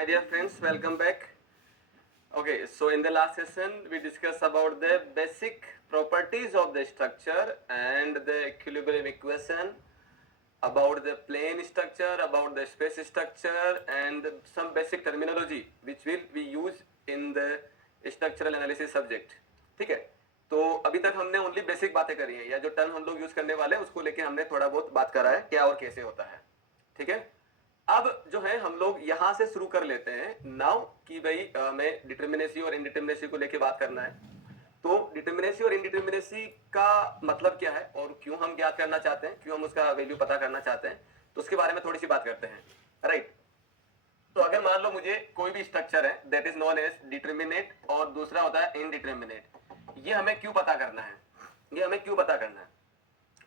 my dear friends, welcome back. Okay, so in the last session we discussed about the basic properties of the structure and the equilibrium equation, about the plane structure, about the space structure, and some basic terminology which will be used in the structural analysis subject. ठीक है, तो अभी तक हमने only basic बातें करी हैं, या जो टर्म हम लोग यूज करने वाले हैं उसको लेके हमने थोड़ा बहुत बात करा है क्या और कैसे होता है. ठीक है, अब जो है हम लोग यहां से शुरू कर लेते हैं नाउ कि भाई हमें डिटर्मिनेसी और इनडिटर्मिनेसी को लेके बात करना है. तो डिटर्मिनेसी और इनडिटर्मिनेसी का मतलब क्या है और क्यों हम ज्ञात करना चाहते हैं, क्यों हम उसका वैल्यू पता करना चाहते हैं, तो उसके बारे में थोड़ी सी बात करते हैं. राइट, तो अगर मान लो मुझे कोई भी स्ट्रक्चर है that is known as determinate और दूसरा होता है इनडिटर्मिनेट, ये हमें क्यों पता करना है, ये हमें क्यों पता करना है,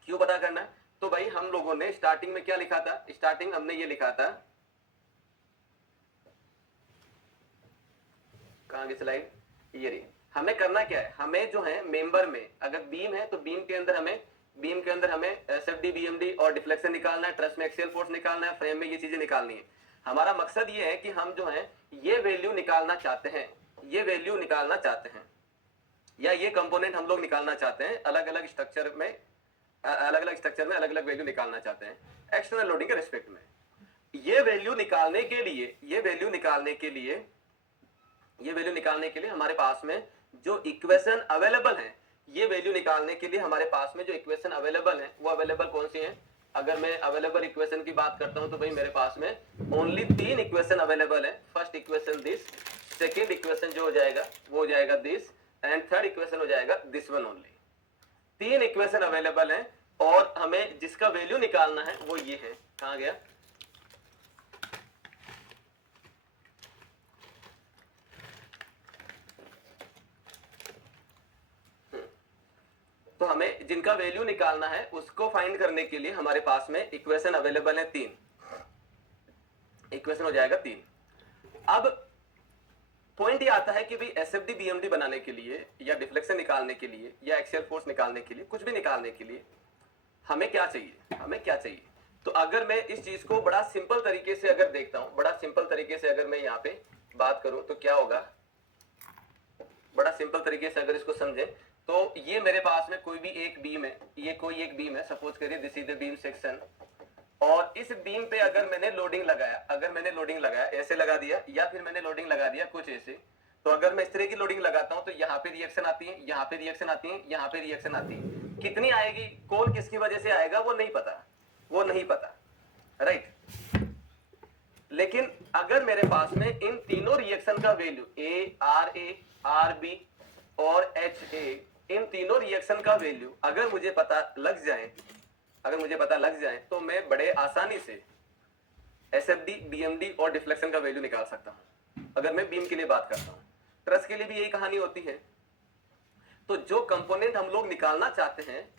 क्यों पता करना है. तो भाई हम लोगों ने स्टार्टिंग में क्या लिखा था, स्टार्टिंग हमने ये लिखा था, कहां की स्लाइड, ये रही. हमें करना क्या है, हमें जो है मेंबर में अगर बीम है तो बीम के अंदर हमें एसएफडी बीएमडी और डिफ्लेक्शन निकालना है, ट्रस में एक्सियल फोर्स निकालना है, फ्रेम में ये चीजें निकालनी है. हमारा मकसद ये है कि हम जो है ये वैल्यू निकालना चाहते हैं, ये वैल्यू निकालना चाहते हैं, या ये कंपोनेंट हम लोग निकालना चाहते हैं, अलग अलग स्ट्रक्चर में अलग अलग वैल्यू निकालना चाहते हैं एक्सटर्नल लोडिंग के रिस्पेक्ट में. ये वैल्यू निकालने के लिए हमारे पास में जो इक्वेशन अवेलेबल है, ये वैल्यू निकालने के लिए हमारे पास में जो इक्वेशन अवेलेबल है वो अवेलेबल कौन सी है. अगर मैं अवेलेबल इक्वेशन की बात करता हूं तो भाई मेरे पास में ओनली 3 इक्वेशन अवेलेबल है. First equation this, second equation जो हो जाएगा वो हो जाएगा दिस, एंड थर्ड इक्वेशन हो जाएगा this one only. 3 equation available है और हमें जिसका वैल्यू निकालना है वो ये है. कहां गया, तो हमें जिनका वैल्यू निकालना है उसको फाइंड करने के लिए हमारे पास में इक्वेशन अवेलेबल है 3. इक्वेशन हो जाएगा 3. अब पॉइंट ये आता है कि भाई एसएफडी बीएमडी बनाने के लिए या डिफ्लेक्शन निकालने के लिए या एक्सियल फोर्स निकालने के लिए, कुछ भी निकालने के लिए हमें क्या चाहिए. तो अगर मैं इस चीज को बड़ा सिंपल तरीके से अगर देखता हूं, बड़ा सिंपल तरीके से अगर मैं यहाँ पे बात करूं तो क्या होगा, बड़ा सिंपल तरीके से अगर इसको समझें तो ये मेरे पास में कोई भी एक बीम है, ये कोई एक बीम है, सपोज करिए this is the beam section, और इस बीम पे अगर मैंने लोडिंग लगाया, ऐसे लगा दिया या फिर मैंने लोडिंग लगा दिया कुछ ऐसे, तो अगर मैं इस तरह की लोडिंग लगाता हूं तो यहाँ पे रिएक्शन आती है, यहाँ पे रिएक्शन आती है, यहाँ पे रिएक्शन आती है. कितनी आएगी, कौन किसकी वजह से आएगा वो नहीं पता. राइट, लेकिन अगर मेरे पास में इन तीनों रिएक्शन का वैल्यू ए आर बी और एच ए, इन तीनों रिएक्शन का वैल्यू अगर मुझे पता लग जाए तो मैं बड़े आसानी से एसएफडी बीएमडी और डिफ्लेक्शन का वैल्यू निकाल सकता हूं. अगर मैं बीम के लिए बात करता हूं, ट्रस के लिए भी यही कहानी होती है. तो जो कंपोनेंट हम लोग निकालना चाहते हैं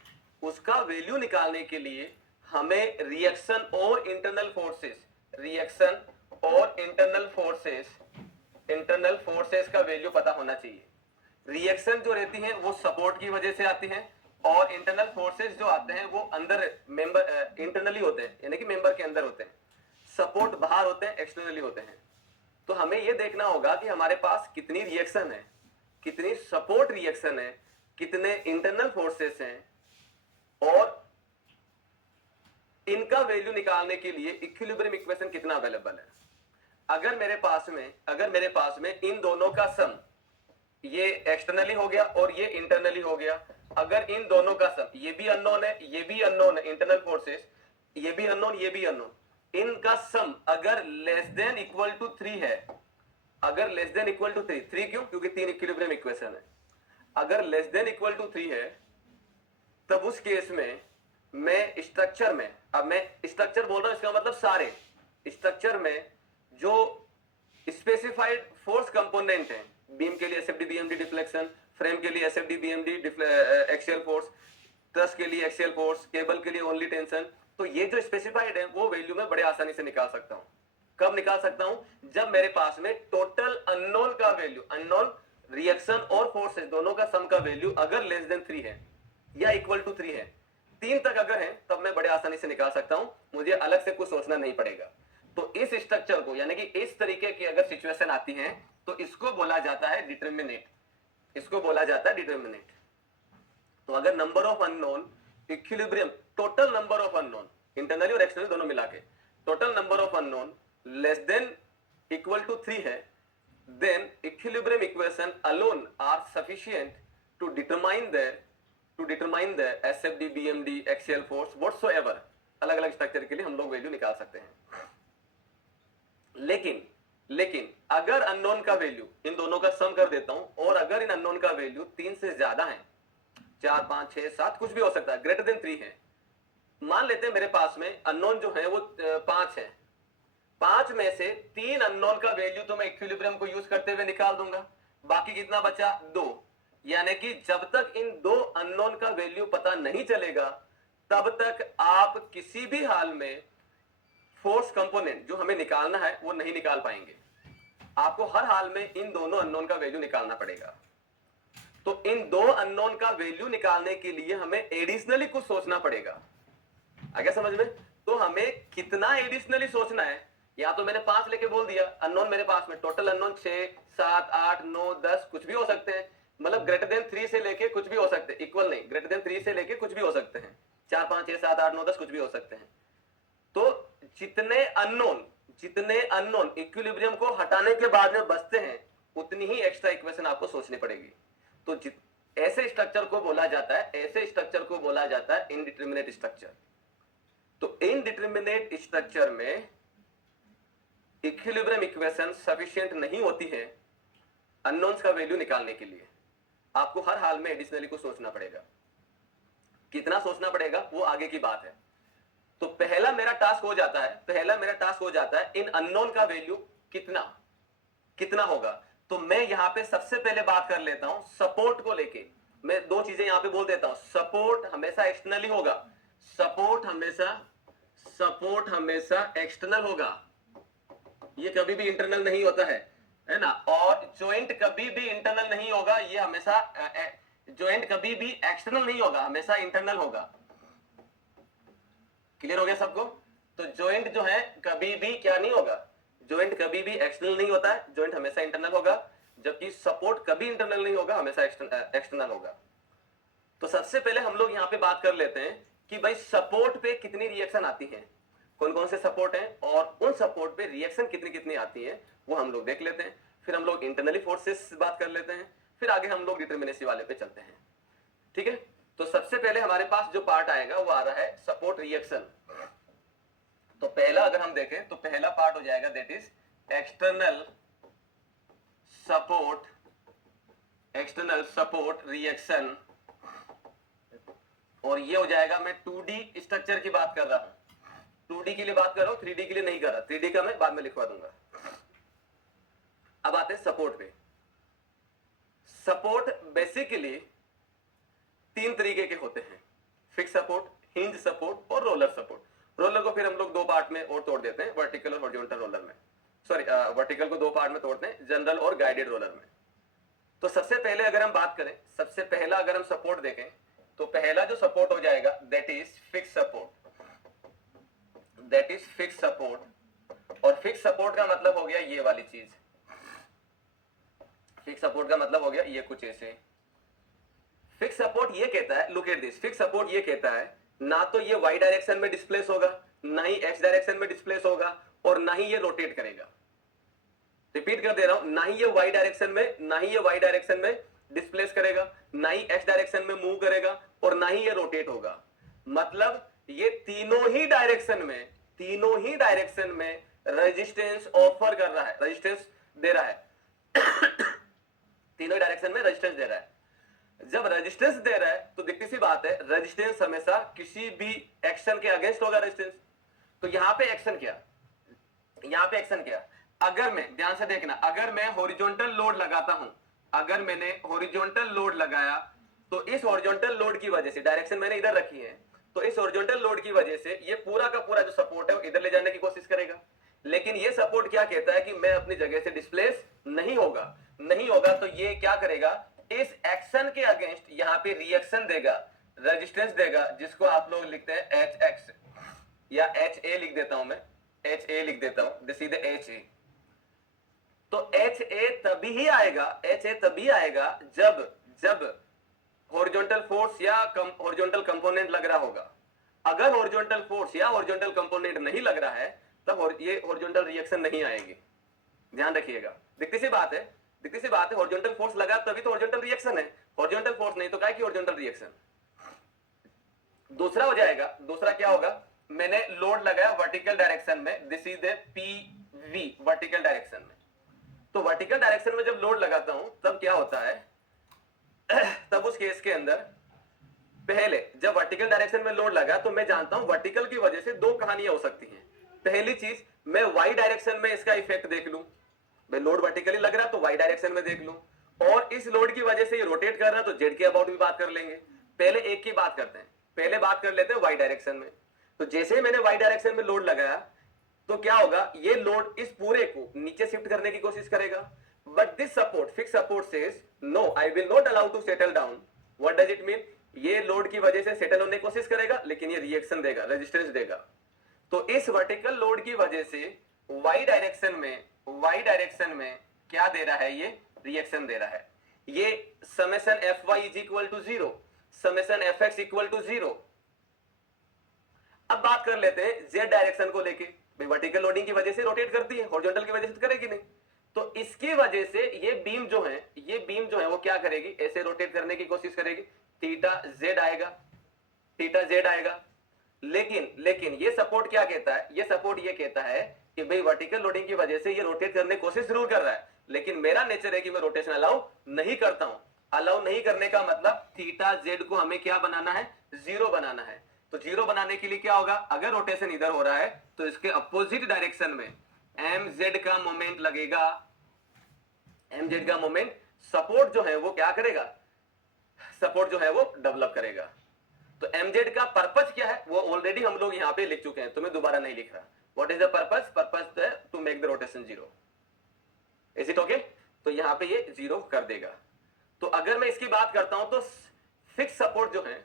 उसका वैल्यू निकालने के लिए हमें रिएक्शन और इंटरनल फोर्सेस का वैल्यू पता होना चाहिए. रिएक्शन जो रहती है वो सपोर्ट की वजह से आती है और इंटरनल फोर्सेस जो आते हैं वो अंदर मेंबर इंटरनली होते हैं, यानी कि मेंबर के अंदर होते हैं. सपोर्ट बाहर होते हैं, एक्सटर्नली होते हैं. तो हमें ये देखना होगा कि हमारे पास कितनी रिएक्शन है, कितनी सपोर्ट रिएक्शन है, कितने इंटरनल फोर्सेस हैं, और इनका वैल्यू निकालने के लिए इक्विलिब्रियम इक्वेशन कितना अवेलेबल है. अगर मेरे पास में इन दोनों का सम, ये एक्सटर्नली हो गया और ये इंटरनली हो गया, अगर इन दोनों का सम, ये भी अननोन है, ये भी अननोन है, इंटरनल फोर्सेस ये भी अननोन, ये भी अननोन, इनका सम अगर लेस देन इक्वल टू 3 है, अगर लेस देन इक्वल टू 3 क्यों, क्योंकि 3 इक्विलिब्रियम इक्वेशन है. अगर लेस देन इक्वल टू 3 है तब उस केस में मैं स्ट्रक्चर में, अब मैं स्ट्रक्चर बोल रहा हूं इसका मतलब सारे स्ट्रक्चर में जो स्पेसिफाइड फोर्स कंपोनेंट है, बीम के लिए एसएफडी बीएमडी डिफ्लेक्शन, फ्रेम के लिए SFD BMD axial force, truss के लिए एक्सियल फोर्स, केबल के लिए ओनली टेंशन, तो ये जो स्पेसिफाइड है वो वैल्यू मैं बड़े आसानी से निकाल सकता हूं. कब निकाल सकता हूं, जब मेरे पास में टोटल अननोन का वैल्यू, अननोन रिएक्शन और फोर्सेस दोनों का सम का वैल्यू अगर लेस देन 3 है या इक्वल टू 3 है, 3 तक अगर है तब मैं बड़े आसानी से निकाल सकता हूं, मुझे अलग से कुछ सोचना नहीं पड़ेगा. तो इस स्ट्रक्चर को यानी कि इस तरीके की अगर सिचुएशन आती है तो इसको बोला जाता है डिटर्मिनेट, इसको बोला जाता है डिटर्मिनेट। तो अगर number of unknown equilibrium, total number of unknown internally और एक्सटर्नली दोनों मिला के total number of unknown less than equal to 3 है, then equilibrium equation alone are sufficient to determine the SFD, BMD, axial force whatsoever। अलग अलग structure के लिए हम लोग वैल्यू निकाल सकते हैं। लेकिन अगर अननोन का वैल्यू, इन दोनों का सम कर देता हूं, और अगर इन अननोन का वैल्यू 3 से ज्यादा है, 4, 5, 6, 7 कुछ भी हो सकता है, ग्रेटर देन 3 है, मान लेते हैं मेरे पास में अननोन जो है वो 5 है, 5 में से 3 अननोन का वैल्यू तो मैं इक्विलिब्रियम को यूज करते हुए निकाल दूंगा, बाकी कितना बचा 2। यानी कि जब तक इन 2 अननोन का वैल्यू पता नहीं चलेगा तब तक आप किसी भी हाल में फोर्स कंपोनेंट जो हमें निकालना है वो नहीं निकाल पाएंगे। आपको हर हाल में इन दोनों अननोन का वैल्यू निकालना पड़ेगा। तो इन 2 अननोन का वैल्यू निकालने के लिए हमें एडिशनली कुछ सोचना पड़ेगा। आ गया समझ में? तो हमें कितना एडिशनली सोचना है, या तो मैंने 5 लेके बोल दिया, अननोन मेरे पास में टोटल अननोन 6, 7, 8, 9, 10 कुछ भी हो सकते हैं, मतलब ग्रेटर देन 3 से लेके कुछ भी हो सकते हैं, इक्वल नहीं, ग्रेटर देन 3 से लेके कुछ भी हो सकते हैं, 4, 5, 6, 7, 8, 9, 10 कुछ भी हो सकते हैं। तो जितने अननोन इक्विलिब्रियम को हटाने के बाद में बचते हैं उतनी ही एक्स्ट्रा इक्वेशन आपको सोचनी पड़ेगी। तो ऐसे स्ट्रक्चर को बोला जाता है इनडिटरमिनेट स्ट्रक्चर। तो इनडिटरमिनेट स्ट्रक्चर में इक्विलिब्रियम इक्वेशन सफिशिएंट नहीं होती है अननोन्स का वैल्यू निकालने के लिए। आपको हर हाल में एडिशनली कुछ सोचना पड़ेगा। कितना सोचना पड़ेगा वो आगे की बात है। तो पहला मेरा टास्क हो जाता है इन अननोन का वैल्यू कितना होगा। तो मैं यहां पे सबसे पहले बात कर लेता हूं सपोर्ट को लेके। मैं 2 चीजें यहां पे बोल देता हूं। सपोर्ट हमेशा एक्सटर्नली होगा, सपोर्ट हमेशा एक्सटर्नल होगा, ये कभी भी इंटरनल नहीं होता है ना। और जॉइंट कभी भी इंटरनल नहीं होगा, ये हमेशा जॉइंट कभी भी एक्सटर्नल नहीं होगा, हमेशा इंटरनल होगा। क्लियर हो गया सबको? तो जॉइंट जो है कभी भी क्या नहीं होगा, जॉइंट कभी भी एक्सटर्नल नहीं होता है, जॉइंट हमेशा इंटरनल होगा, जबकि सपोर्ट कभी इंटरनल नहीं होगा, हमेशा एक्सटर्नल होगा। तो सबसे पहले हम लोग यहाँ पे बात कर लेते हैं कि भाई सपोर्ट पे कितनी रिएक्शन आती है, कौन कौन से सपोर्ट हैं और उन सपोर्ट पे रिएक्शन कितनी कितनी आती है वो हम लोग देख लेते हैं। फिर हम लोग इंटरनली फोर्सेस बात कर लेते हैं, फिर आगे हम लोग डिटरमिनेसी वाले पे चलते हैं। ठीक है, तो सबसे पहले हमारे पास जो पार्ट आएगा वो आ रहा है सपोर्ट रिएक्शन। तो पहला अगर हम देखें तो पहला पार्ट हो जाएगा that is external support reaction, और ये हो जाएगा, मैं 2D स्ट्रक्चर की बात कर रहा हूं, 2D के लिए बात कर रहा हूं, 3D के लिए नहीं कर रहा। 3D का मैं बाद में लिखवा दूंगा। अब आते हैं सपोर्ट पे। सपोर्ट बेसिकली 3 तरीके के होते हैं, फिक्स सपोर्ट, हिंज सपोर्ट और रोलर सपोर्ट। रोलर को फिर हम लोग 2 पार्ट में और तोड़ देते हैं, वर्टिकल और हॉरिजॉन्टल रोलर में। सॉरी, वर्टिकल को 2 पार्ट में तोड़ते हैं, जनरल और गाइडेड रोलर में। तो सबसे पहले अगर हम बात करें, सबसे पहला अगर हम सपोर्ट देखें तो पहला जो सपोर्ट हो जाएगा दैट इज फिक्स सपोर्ट। और फिक्स सपोर्ट का मतलब हो गया ये वाली चीज, फिक्स सपोर्ट का मतलब हो गया ये कुछ ऐसे। फिक्स सपोर्ट ये कहता है, look at this, fix support ये कहता है ना तो ये वाई डायरेक्शन में डिस्प्लेस होगा, ना ही एक्स डायरेक्शन में डिस्प्लेस होगा, और ना ही ये रोटेट करेगा। रिपीट कर दे रहा हूं, ना ही ये वाई डायरेक्शन में डिस्प्लेस करेगा, ना ही एक्स डायरेक्शन में मूव करेगा, और ना ही ये रोटेट होगा। मतलब ये तीनों ही डायरेक्शन में रेजिस्टेंस ऑफर कर रहा है, रेजिस्टेंस दे रहा है। तीनों डायरेक्शन में रेजिस्टेंस दे रहा है। जब रेजिस्टेंस दे रहा है तो दिखती सी बात है, रेजिस्टेंस हमेशा किसी भी एक्शन के अगेंस्ट होगा रेजिस्टेंस। तो यहां पे एक्शन क्या, अगर मैं, ध्यान से देखना, अगर मैं हॉरिजॉन्टल लोड लगाता हूं, अगर मैंने हॉरिजॉन्टल लोड लगाया तो इस हॉरिजॉन्टल लोड की वजह से, डायरेक्शन मैंने इधर रखी है, तो इस हॉरिजॉन्टल लोड की वजह से ये पूरा का पूरा जो सपोर्ट है वो इधर ले जाने की कोशिश करेगा। लेकिन ये सपोर्ट क्या कहता है कि मैं अपनी जगह से डिस्प्लेस नहीं होगा। तो ये क्या करेगा, इस एक्शन के अगेंस्ट यहां पे रिएक्शन देगा, रेजिस्टेंस देगा, जिसको आप लोग लिखते हैं HX या HA लिख देता हूं मैं, एच ए लिख देता हूं, this is the H A. तो एच ए तभी ही आएगा, एच ए तभी आएगा जब हॉरिजॉन्टल फोर्स या हॉरिजॉन्टल कंपोनेंट लग रहा होगा। अगर हॉरिजॉन्टल फोर्स या हॉरिजॉन्टल कंपोनेंट नहीं लग रहा है तब ये हॉरिजॉन्टल रिएक्शन नहीं आएगी, ध्यान रखिएगा। दिखती सी बात है, हॉरिजॉन्टल फोर्स लगा तभी तो हॉरिजॉन्टल रिएक्शन है, हॉरिजॉन्टल फोर्स नहीं तो क्या है कि हॉरिजॉन्टल रिएक्शन। दूसरा हो जाएगा, दूसरा क्या होगा, मैंने लोड लगाया वर्टिकल डायरेक्शन में, this is the PV vertical direction में। तो वर्टिकल डायरेक्शन में जब लोड लगाता हूं तब क्या होता है, तब उस केस के अंदर पहले जब वर्टिकल डायरेक्शन में लोड लगा तो मैं जानता हूं वर्टिकल की वजह से दो कहानियां हो सकती हैं। पहली चीज, मैं वाई डायरेक्शन में इसका इफेक्ट देख लूं, मैं लोड वर्टिकली लग रहा तो वाई डायरेक्शन में देख लूं, और इस लोड की वजह से ये रोटेट कर रहा तो जेड के अबाउट भी बात कर लेंगे। पहले एक की बात करते हैं, पहले बात कर लेते हैं वाई डायरेक्शन में। तो जैसे ही मैंने वाई डायरेक्शन में लोड लगाया तो क्या होगा, ये लोड इस पूरे को नीचे शिफ्ट करने की कोशिश करेगा, but this support, fix support says no, I will not allow to settle down. What does it mean, ये लोड की वजह से सेटल होने की कोशिश करेगा लेकिन ये रिएक्शन देगा, रेजिस्टेंस देगा। तो इस वर्टिकल लोड की वजह से वाई डायरेक्शन में क्या दे रहा है, ये रिएक्शन दे रहा है। ये summation F Y is equal to 0, summation F X equal to 0। अब बात कर लेते हैं जेड डायरेक्शन को लेके, वर्टिकल लोडिंग की वजह से रोटेट करती है, हॉरिजॉन्टल की वजह से करेगी नहीं। तो इसकी वजह से ये बीम जो है वो क्या करेगी, ऐसे रोटेट करने की कोशिश करेगी, थीटा जेड आएगा। लेकिन ये सपोर्ट क्या कहता है, ये सपोर्ट ये कहता है कि भाई वर्टिकल लोडिंग की वजह से ये रोटेट करने की कोशिश जरूर कर रहा है, लेकिन मेरा नेचर है कि मैं रोटेशन अलाउ नहीं करता हूं। अलाउ नहीं करने का मतलब थीटा जेड को हमें क्या बनाना है, 0 बनाना है। तो 0 बनाने के लिए क्या होगा, अगर रोटेशन इधर हो रहा है तो इसके अपोजिट डायरेक्शन में एम जेड का मोमेंट लगेगा, एम जेड का मोमेंट, सपोर्ट जो है वो क्या करेगा, सपोर्ट जो है वो डेवलप करेगा। तो mz का पर्पस क्या है वो ऑलरेडी हम लोग यहां पे लिख चुके हैं, तो मैं दोबारा नहीं लिख रहा। What is the purpose, purpose है to make the rotation 0। Is it okay, तो यहां पे ये 0 कर देगा। तो अगर मैं इसकी बात करता हूं तो फिक्स सपोर्ट जो है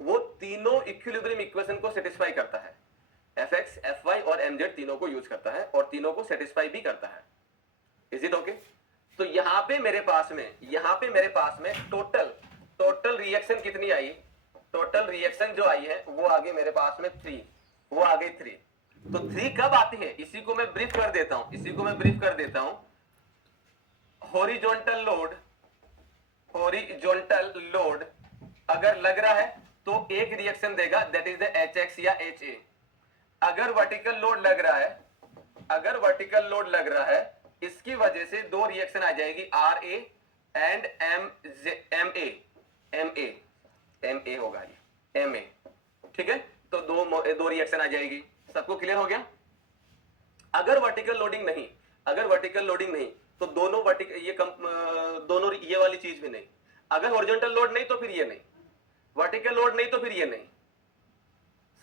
वो तीनों इक्विलिब्रियम इक्वेशन को सेटिस्फाई करता है, fx fy और mz तीनों को यूज करता है और तीनों को सेटिस्फाई भी करता है। इज इट ओके, तो यहां पे मेरे पास में टोटल रिएक्शन कितनी आई, टोटल रिएक्शन जो आई है वो आगे मेरे पास में 3, वो आ गई 3। तो 3 कब आती है, इसी को मैं ब्रीफ कर देता हूं, हॉरिजॉन्टल लोड अगर लग रहा है तो एक रिएक्शन देगा, दैट इज द HX या HA। अगर वर्टिकल लोड लग रहा है इसकी वजह से दो रिएक्शन आ जाएगी, RA एंड MA होगा ये, MA, ठीक है। तो दो रिएक्शन आ जाएगी, सबको क्लियर हो गया। अगर वर्टिकल लोडिंग नहीं तो दोनों दोनों ये वाली चीज भी नहीं। अगर हॉरिजॉन्टल लोड नहीं तो फिर ये नहीं, वर्टिकल लोड नहीं तो फिर ये नहीं।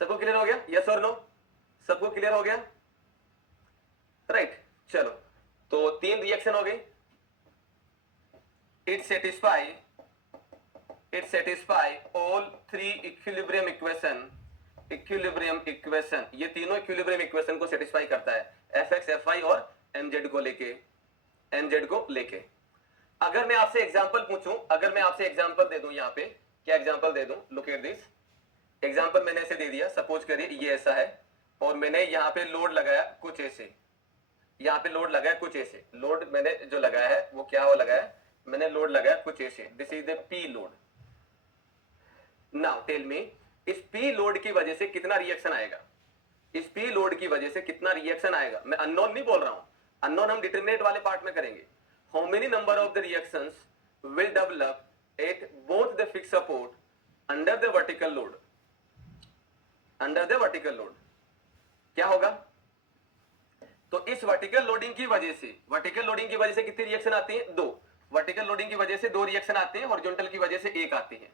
सबको क्लियर हो गया, यस और नो, सबको क्लियर हो गया, राइट। चलो, तो 3 रिएक्शन हो गई। It satisfy all 3 equilibrium equation, ये तीनों इक्विलिब्रियम इक्वेशन को सेटिस्फाई करता है, fx fy और mz को लेके। अगर मैं आपसे एग्जांपल पूछूं, अगर मैं आपसे एग्जांपल दे दूं, यहां पे क्या एग्जांपल दे दूं, लुक एट दिस एग्जांपल मैंने ऐसे दे दिया, सपोज करिए ये ऐसा है और मैंने यहां पे लोड लगाया कुछ ऐसे, लोड मैंने जो लगाया है वो क्या हो लगाया, मैंने लोड लगाया कुछ ऐसे, this is the P load. Now tell me, इस P लोड की वजह से कितना रिएक्शन आएगा, मैं अननोन नहीं बोल रहा हूं, अननोन हम डिटरमिनेंट वाले पार्ट में करेंगे। How many number of the reactions will develop at both the fix support under the vertical load, क्या होगा। तो इस वर्टिकल लोडिंग की वजह से कितनी रिएक्शन आती है, 2। वर्टिकल लोडिंग की वजह से 2 रिएक्शन आते हैं, हॉरिजॉन्टल की वजह से 1 आती है।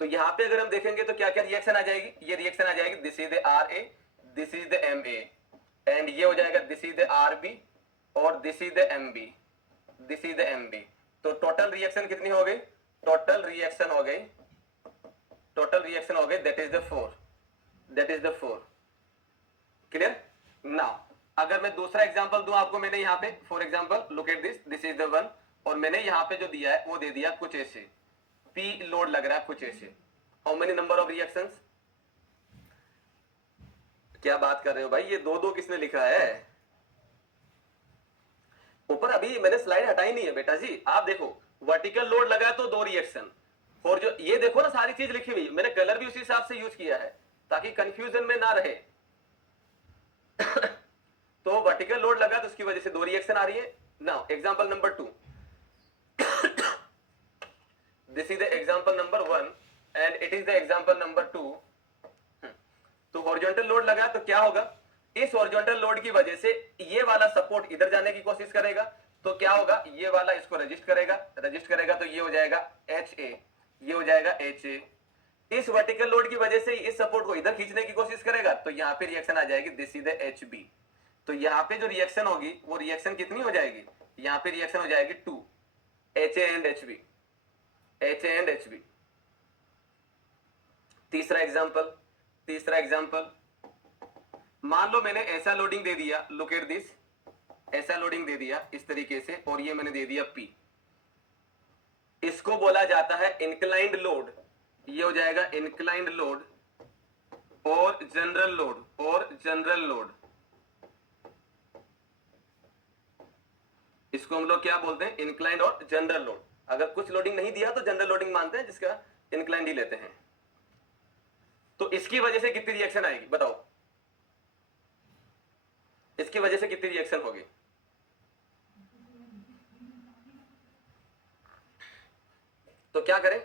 तो यहां पे अगर हम देखेंगे तो क्या क्या रिएक्शन आ जाएगी, ये रिएक्शन आ जाएगी, this is the RA, this is the MA, and ये हो जाएगा दिस इज द RB और दिस इज द MB। तो टोटल रिएक्शन कितनी हो गई, टोटल रिएक्शन हो गई, that is the 4। Clear. Now अगर मैं दूसरा एग्जांपल दूं आपको, मैंने यहाँ पे for example look at this is the one, और मैंने यहाँ पे जो दिया है वो दे दिया कुछ ऐसे, पी लोड लग रहा है कुछ ऐसे। How many number of reactions? क्या बात कर रहे हो भाई, ये दो दो किसने लिखा है ऊपर? अभी मैंने स्लाइड हटाई नहीं है बेटा जी, आप देखो वर्टिकल लोड लगा तो दो रिएक्शन, और जो ये देखो ना सारी चीज लिखी हुई, मैंने कलर भी उसी हिसाब से यूज किया है ताकि कंफ्यूजन में ना रहे। तो वर्टिकल लोड लगा तो उसकी वजह से दो रिएक्शन आ रही है। Now example number 2, this is the example number 1 and it is the example number 2। तो हॉरिजॉन्टल लोड लगा तो क्या होगा, इस हॉरिजॉन्टल लोड की वजह से ये वाला सपोर्ट इधर जाने की कोशिश करेगा, तो क्या होगा, ये वाला इसको रजिस्ट करेगा तो ये हो जाएगा HA, ये हो जाएगा HA। इस वर्टिकल लोड की वजह से इस सपोर्ट को इधर खींचने की कोशिश करेगा, तो यहाँ पे रिएक्शन आ जाएगी दिस इज द HB। तो यहाँ पे जो रिएक्शन होगी वो रिएक्शन कितनी हो जाएगी, यहाँ पे रिएक्शन हो जाएगी 2, HA and HB, HA and HB। तीसरा एग्जांपल, मान लो मैंने ऐसा लोडिंग दे दिया, लुक एट दिस, ऐसा लोडिंग दे दिया इस तरीके से, और ये मैंने दे दिया P, इसको बोला जाता है इंक्लाइंड लोड, ये हो जाएगा इंक्लाइंड लोड और जनरल लोड, इसको हम लोग क्या बोलते हैं, इंक्लाइंड और जनरल लोड। अगर कुछ लोडिंग नहीं दिया तो जनरल लोडिंग मानते हैं, जिसका इंक्लाइंड ही लेते हैं। तो इसकी वजह से कितनी रिएक्शन आएगी बताओ, इसकी वजह से कितनी रिएक्शन होगी? तो क्या करें,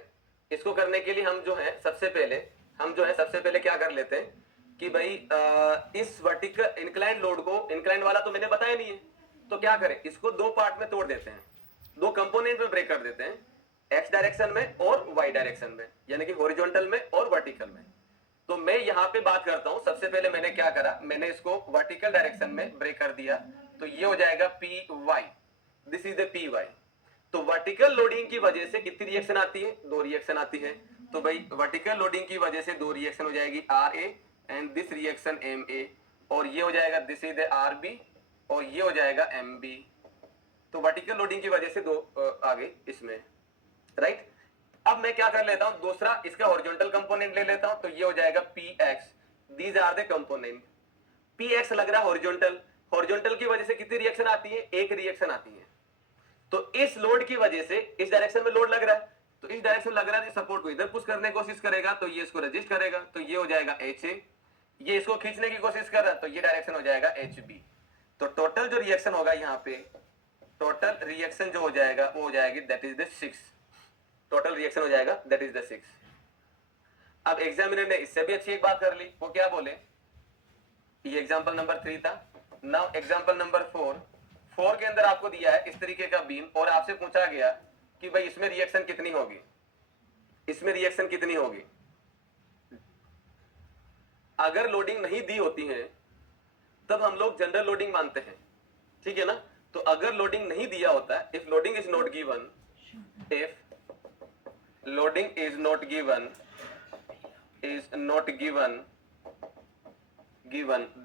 इसको करने के लिए हम जो है सबसे पहले क्या कर लेते हैं कि भाई इस वर्टिकल इंक्लाइंड लोड को, इंक्लाइंड वाला तो मैंने बताया नहीं है, तो क्या करें, इसको दो पार्ट में तोड़ देते हैं, दो कंपोनेंट में ब्रेक कर देते हैं, एक्स डायरेक्शन में और वाई डायरेक्शन में, यानी कि हॉरिजॉन्टल में और वर्टिकल में। तो मैं यहाँ पे बात करता हूं, सबसे पहले मैंने क्या करा, मैंने इसको वर्टिकल डायरेक्शन में ब्रेक कर दिया, तो ये हो जाएगा P Y, this is the P Y. तो वर्टिकल लोडिंग की वजह से कितनी रिएक्शन आती है, दो रिएक्शन आती है। तो भाई वर्टिकल लोडिंग की वजह से दो रिएक्शन हो जाएगी R A and this reaction M A, और ये हो जाएगा this is the R B और ये हो जाएगा एम बी। तो वर्टिकल लोडिंग की वजह से दो आ गए इसमें, राइट। अब मैं क्या कर लेता हूं, दूसरा इसका हॉरिजॉन्टल कंपोनेंट ले लेता हूं, तो ये हो जाएगा P X, these are the component. P X लग रहा है हॉरिजॉन्टल की वजह से कितनी रिएक्शन आती है, एक रिएक्शन आती है। तो इस लोड की वजह से इस डायरेक्शन में लोड लग रहा है, तो इस डायरेक्शन लग रहा है, सपोर्ट को इधर पुश करने की कोशिश करेगा, तो ये इसको रजिस्ट करेगा, तो ये हो जाएगा HA। ये इसको खींचने की कोशिश कर रहा है, तो ये डायरेक्शन हो जाएगा HB। तो टोटल जो रिएक्शन होगा यहाँ पे, टोटल रिएक्शन जो हो जाएगा वो हो जाएगी that is the 6, total reaction हो जाएगा दैट इज द 6। अब एग्जामिनर ने इससे भी अच्छी एक बात कर ली, वो क्या बोले, ये एग्जांपल नंबर 3 था। नाउ एग्जांपल नंबर 4 के अंदर आपको दिया है इस तरीके का बीम, और आपसे पूछा गया कि भाई इसमें रिएक्शन कितनी होगी, इसमें रिएक्शन कितनी होगी। अगर लोडिंग नहीं दी होती है तब हम लोग जनरल लोडिंग मानते हैं, ठीक है ना। तो अगर लोडिंग नहीं दिया होता है, if loading is not given, if loading is not given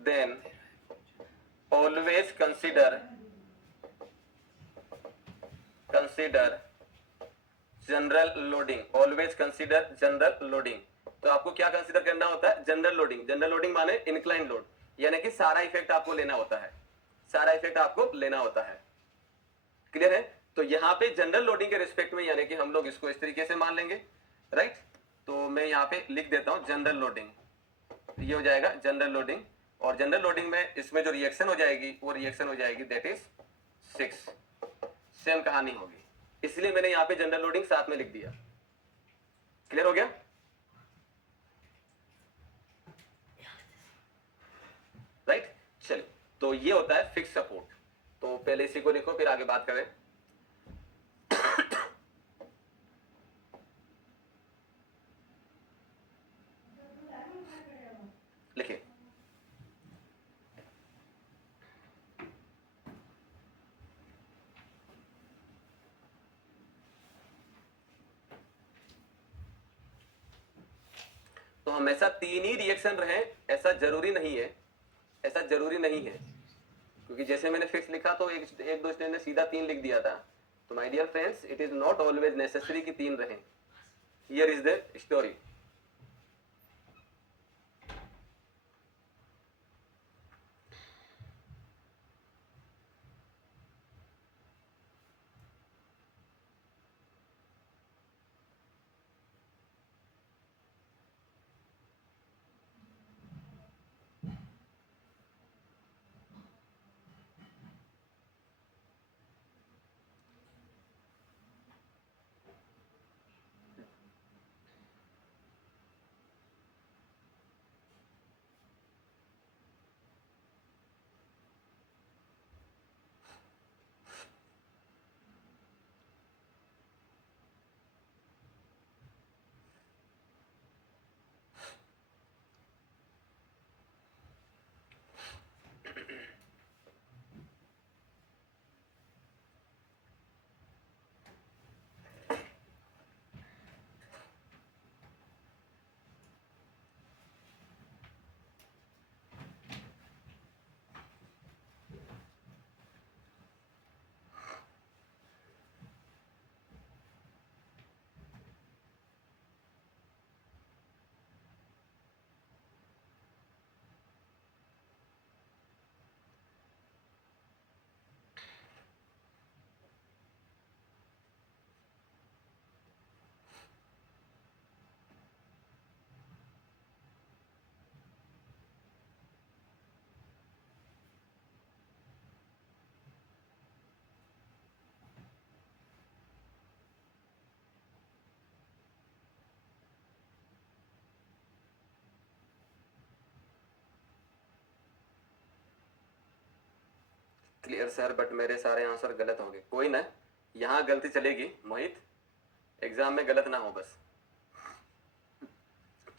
then always consider general loading, always consider general loading. तो आपको क्या कंसीडर करना होता है, जनरल लोडिंग। जनरल लोडिंग माने इंक्लाइन लोड, यानी कि सारा इफेक्ट आपको लेना होता है, सारा इफेक्ट आपको लेना होता है। क्लियर है। तो यहाँ पे जनरल लोडिंग के रिस्पेक्ट में, यानी कि हम लोग इसको इस तरीके से मान लेंगे, राइट। तो मैं यहाँ पे लिख देता हूँ जनरल लोडिंग, ये हो जाएगा जनरल लोडिंग, और जनरल लोडिंग में इसमें जो रिएक्शन हो जाएगी वो रिएक्शन हो जाएगी दैट इज 6। सेम कहानी होगी, इसलिए मैंने यहाँ पे जनरल लोडिंग साथ में लिख दिया। क्लियर हो गया, राइट। चलिए, तो ये होता है फिक्स सपोर्ट। तो पहले इसी को लिखो, फिर आगे बात करें। लिखिए, तो हमेशा 3 ही रिएक्शन रहे ऐसा जरूरी नहीं है, ऐसा जरूरी नहीं है, क्योंकि जैसे मैंने फिक्स लिखा तो एक दो स्टूडेंट ने सीधा 3 लिख दिया था। तो my dear friends, it is not always necessary कि 3 रहें। Here is the story. Clear sir, but मेरे सारे आंसर गलत होंगे। कोई ना, यहाँ गलती चलेगी मोहित, एग्जाम में गलत ना हो बस।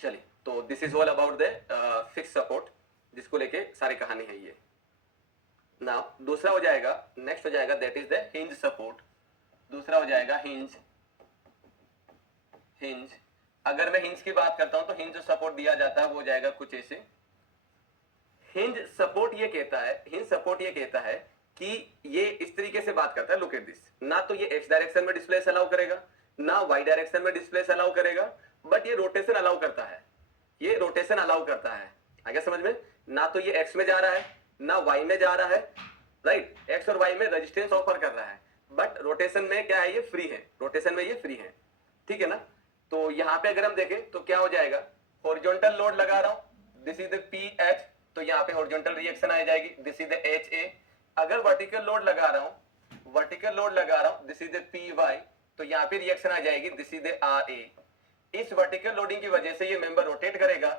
चलिए, तो this is all about the fix support, जिसको लेके सारी कहानी है ये। ना दूसरा हो जाएगा, नेक्स्ट हो जाएगा that is the hinge support. दूसरा हो जाएगा हिंज। हिंज, अगर मैं हिंज की बात करता हूं तो हिंज जो सपोर्ट दिया जाता है वो हो जाएगा कुछ ऐसे। हिंज सपोर्ट ये कहता है, हिंज सपोर्ट ये कहता है कि ये इस तरीके से बात करता है, लुक एट दिस, ना तो ये एक्स डायरेक्शन में डिस्प्लेस अलाउ करेगा, ना वाई डायरेक्शन में डिस्प्लेस अलाउ करेगा, बट ये रोटेशन अलाउ करता है। ये रोटेशन अलाउ करता है, आ गया समझ में? ना तो ये एक्स में जा रहा है, ना वाई में जा रहा है, राइट? एक्स और वाई में रेजिस्टेंस ऑफर कर रहा है, बट रोटेशन में क्या है, ये फ्री है, रोटेशन में ये फ्री है, ठीक है ना? तो यहाँ पे अगर हम देखें तो क्या हो जाएगा, हॉरिजॉन्टल लोड लगा रहा हूं, this is the P H, तो यहाँ पे हॉरिजॉन्टल रिएक्शन आ जाएगी, this is the H A. अगर वर्टिकल लोड लगा रहा हूं, वर्टिकल लोड लगा रहा हूं, this is the P Y, तो यहाँ पे रिएक्शन आ जाएगी, this is the R A. इस वर्टिकल लोडिंग की वजह से ये मेंबर रोटेट करेगा,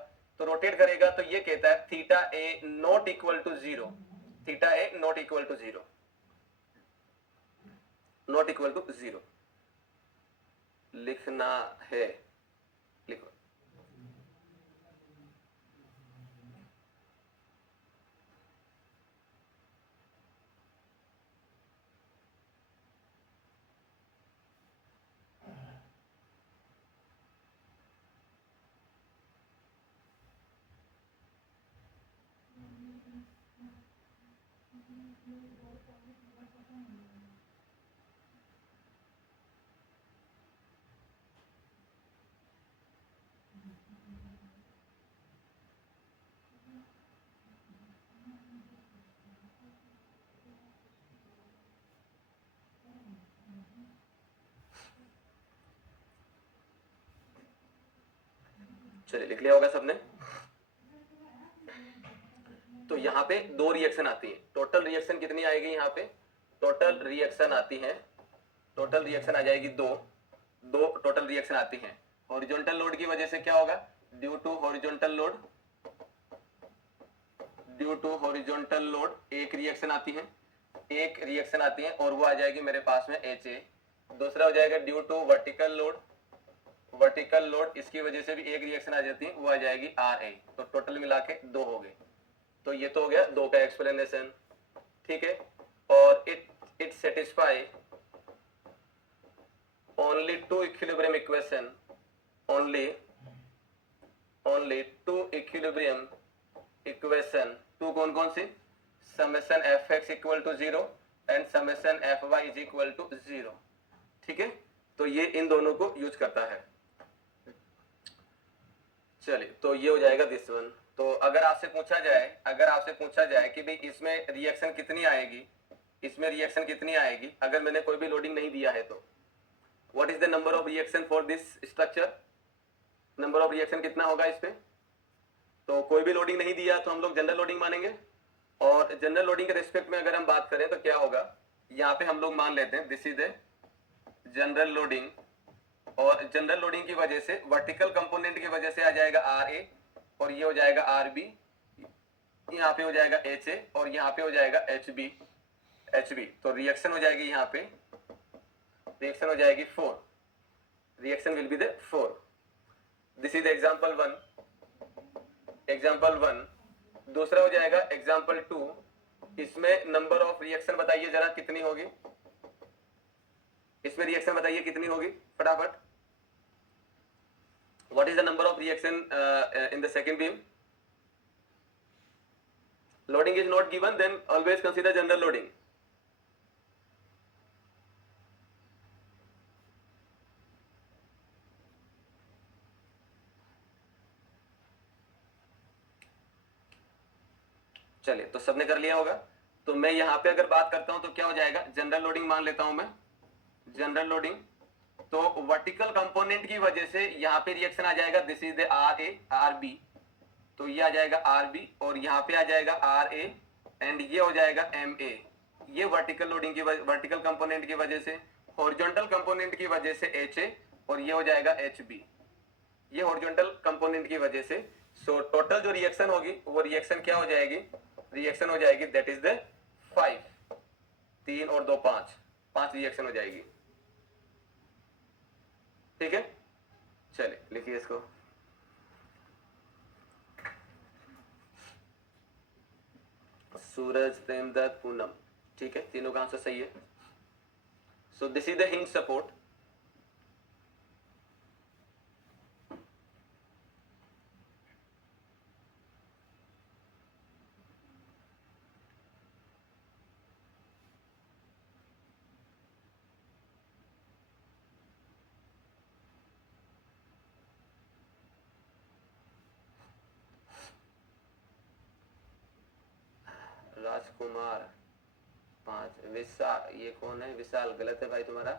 तो रोटेट करेगा तो ये कहता है theta A not equal to zero, theta A not equal to zero, not equal to zero लिखना है, लिखो। चलिए, लिख लिया होगा सबने। तो यहाँ पे दो रिएक्शन आती है, टोटल रिएक्शन कितनी आएगी यहाँ पे? टोटल रिएक्शन आती है, टोटल रिएक्शन आ जाएगी दो टोटल रिएक्शन आती है। हॉरिजॉन्टल लोड की वजह से क्या होगा, due to horizontal load, due to horizontal load एक रिएक्शन आती है, एक रिएक्शन आती है और वो आ जाएगी मेरे पास में एच ए। दूसरा हो जाएगा due to vertical load, vertical load, इसकी वजह से भी एक रिएक्शन आ जाती है, वो आ जाएगी आर ए। तो टोटल मिला के दो हो गए। तो ये तो हो गया दो का एक्सप्लेनेशन, ठीक है। और it satisfy only two equilibrium equation, only two equilibrium equation two कौन कौन सी, summation F X equal to 0 and summation F Y is equal to 0। ठीक है, तो ये इन दोनों को यूज करता है। चलिए, तो ये हो जाएगा दिस वन। तो अगर आपसे पूछा जाए कि भाई इसमें रिएक्शन कितनी आएगी, अगर मैंने कोई भी लोडिंग नहीं दिया है तो what is the number of reaction for this structure, number of reaction कितना होगा इस पे। तो कोई भी लोडिंग नहीं दिया तो हम लोग जनरल लोडिंग मानेंगे, और जनरल लोडिंग के रिस्पेक्ट में अगर हम बात करें तो क्या होगा, यहाँ पे हम लोग मान लेते हैं this is a general loading, और जनरल लोडिंग की वजह से वर्टिकल कंपोनेंट की वजह से आ जाएगा आर ए, और ये हो जाएगा आर बी, यहाँ पे हो जाएगा एच ए, और यहाँ पे हो जाएगा एच बी। तो रिएक्शन हो जाएगी, यहाँ पे रिएक्शन हो जाएगी 4, reaction will be the 4। This is example 1। दूसरा हो जाएगा एग्जांपल 2, इसमें नंबर ऑफ रिएक्शन बताइए जरा कितनी होगी, इसमें रिएक्शन बताइए कितनी होगी फटाफट। What is the number of reaction in the second beam. Loading is not given, then always consider general loading. चलिए, तो सबने कर लिया होगा। तो मैं यहाँ पे अगर बात करता हूं तो क्या हो जाएगा, जनरल लोडिंग मान लेता हूं मैं, जनरल लोडिंग। तो वर्टिकल कंपोनेंट की वजह से यहाँ पे रिएक्शन आ जाएगा, this is the R A R B, तो ये आ जाएगा आर बी, और यहाँ पे आ जाएगा आर ए, एंड ये हो जाएगा एम ए। ये वर्टिकल लोडिंग की वर्टिकल कंपोनेंट की वजह से, हॉरिजॉन्टल कंपोनेंट की वजह से एच ए, और ये हो जाएगा एच बी, ये हॉरिजॉन्टल कंपोनेंट की वजह से। सो टोटल जो रिएक्शन होगी वो रिएक्शन क्या हो जाएगी, रिएक्शन हो जाएगी दैट इज द 5, 3 और 2 5 रिएक्शन हो जाएगी। ठीक है, चलिए लिखिए इसको। सूरज, प्रेमदत्त, पूनम, ठीक है, तीनों का आंसर सही है। So this is the hinge support. Rajkumar 5, Vishal, ये कौन है, विशाल गलत है भाई तुम्हारा,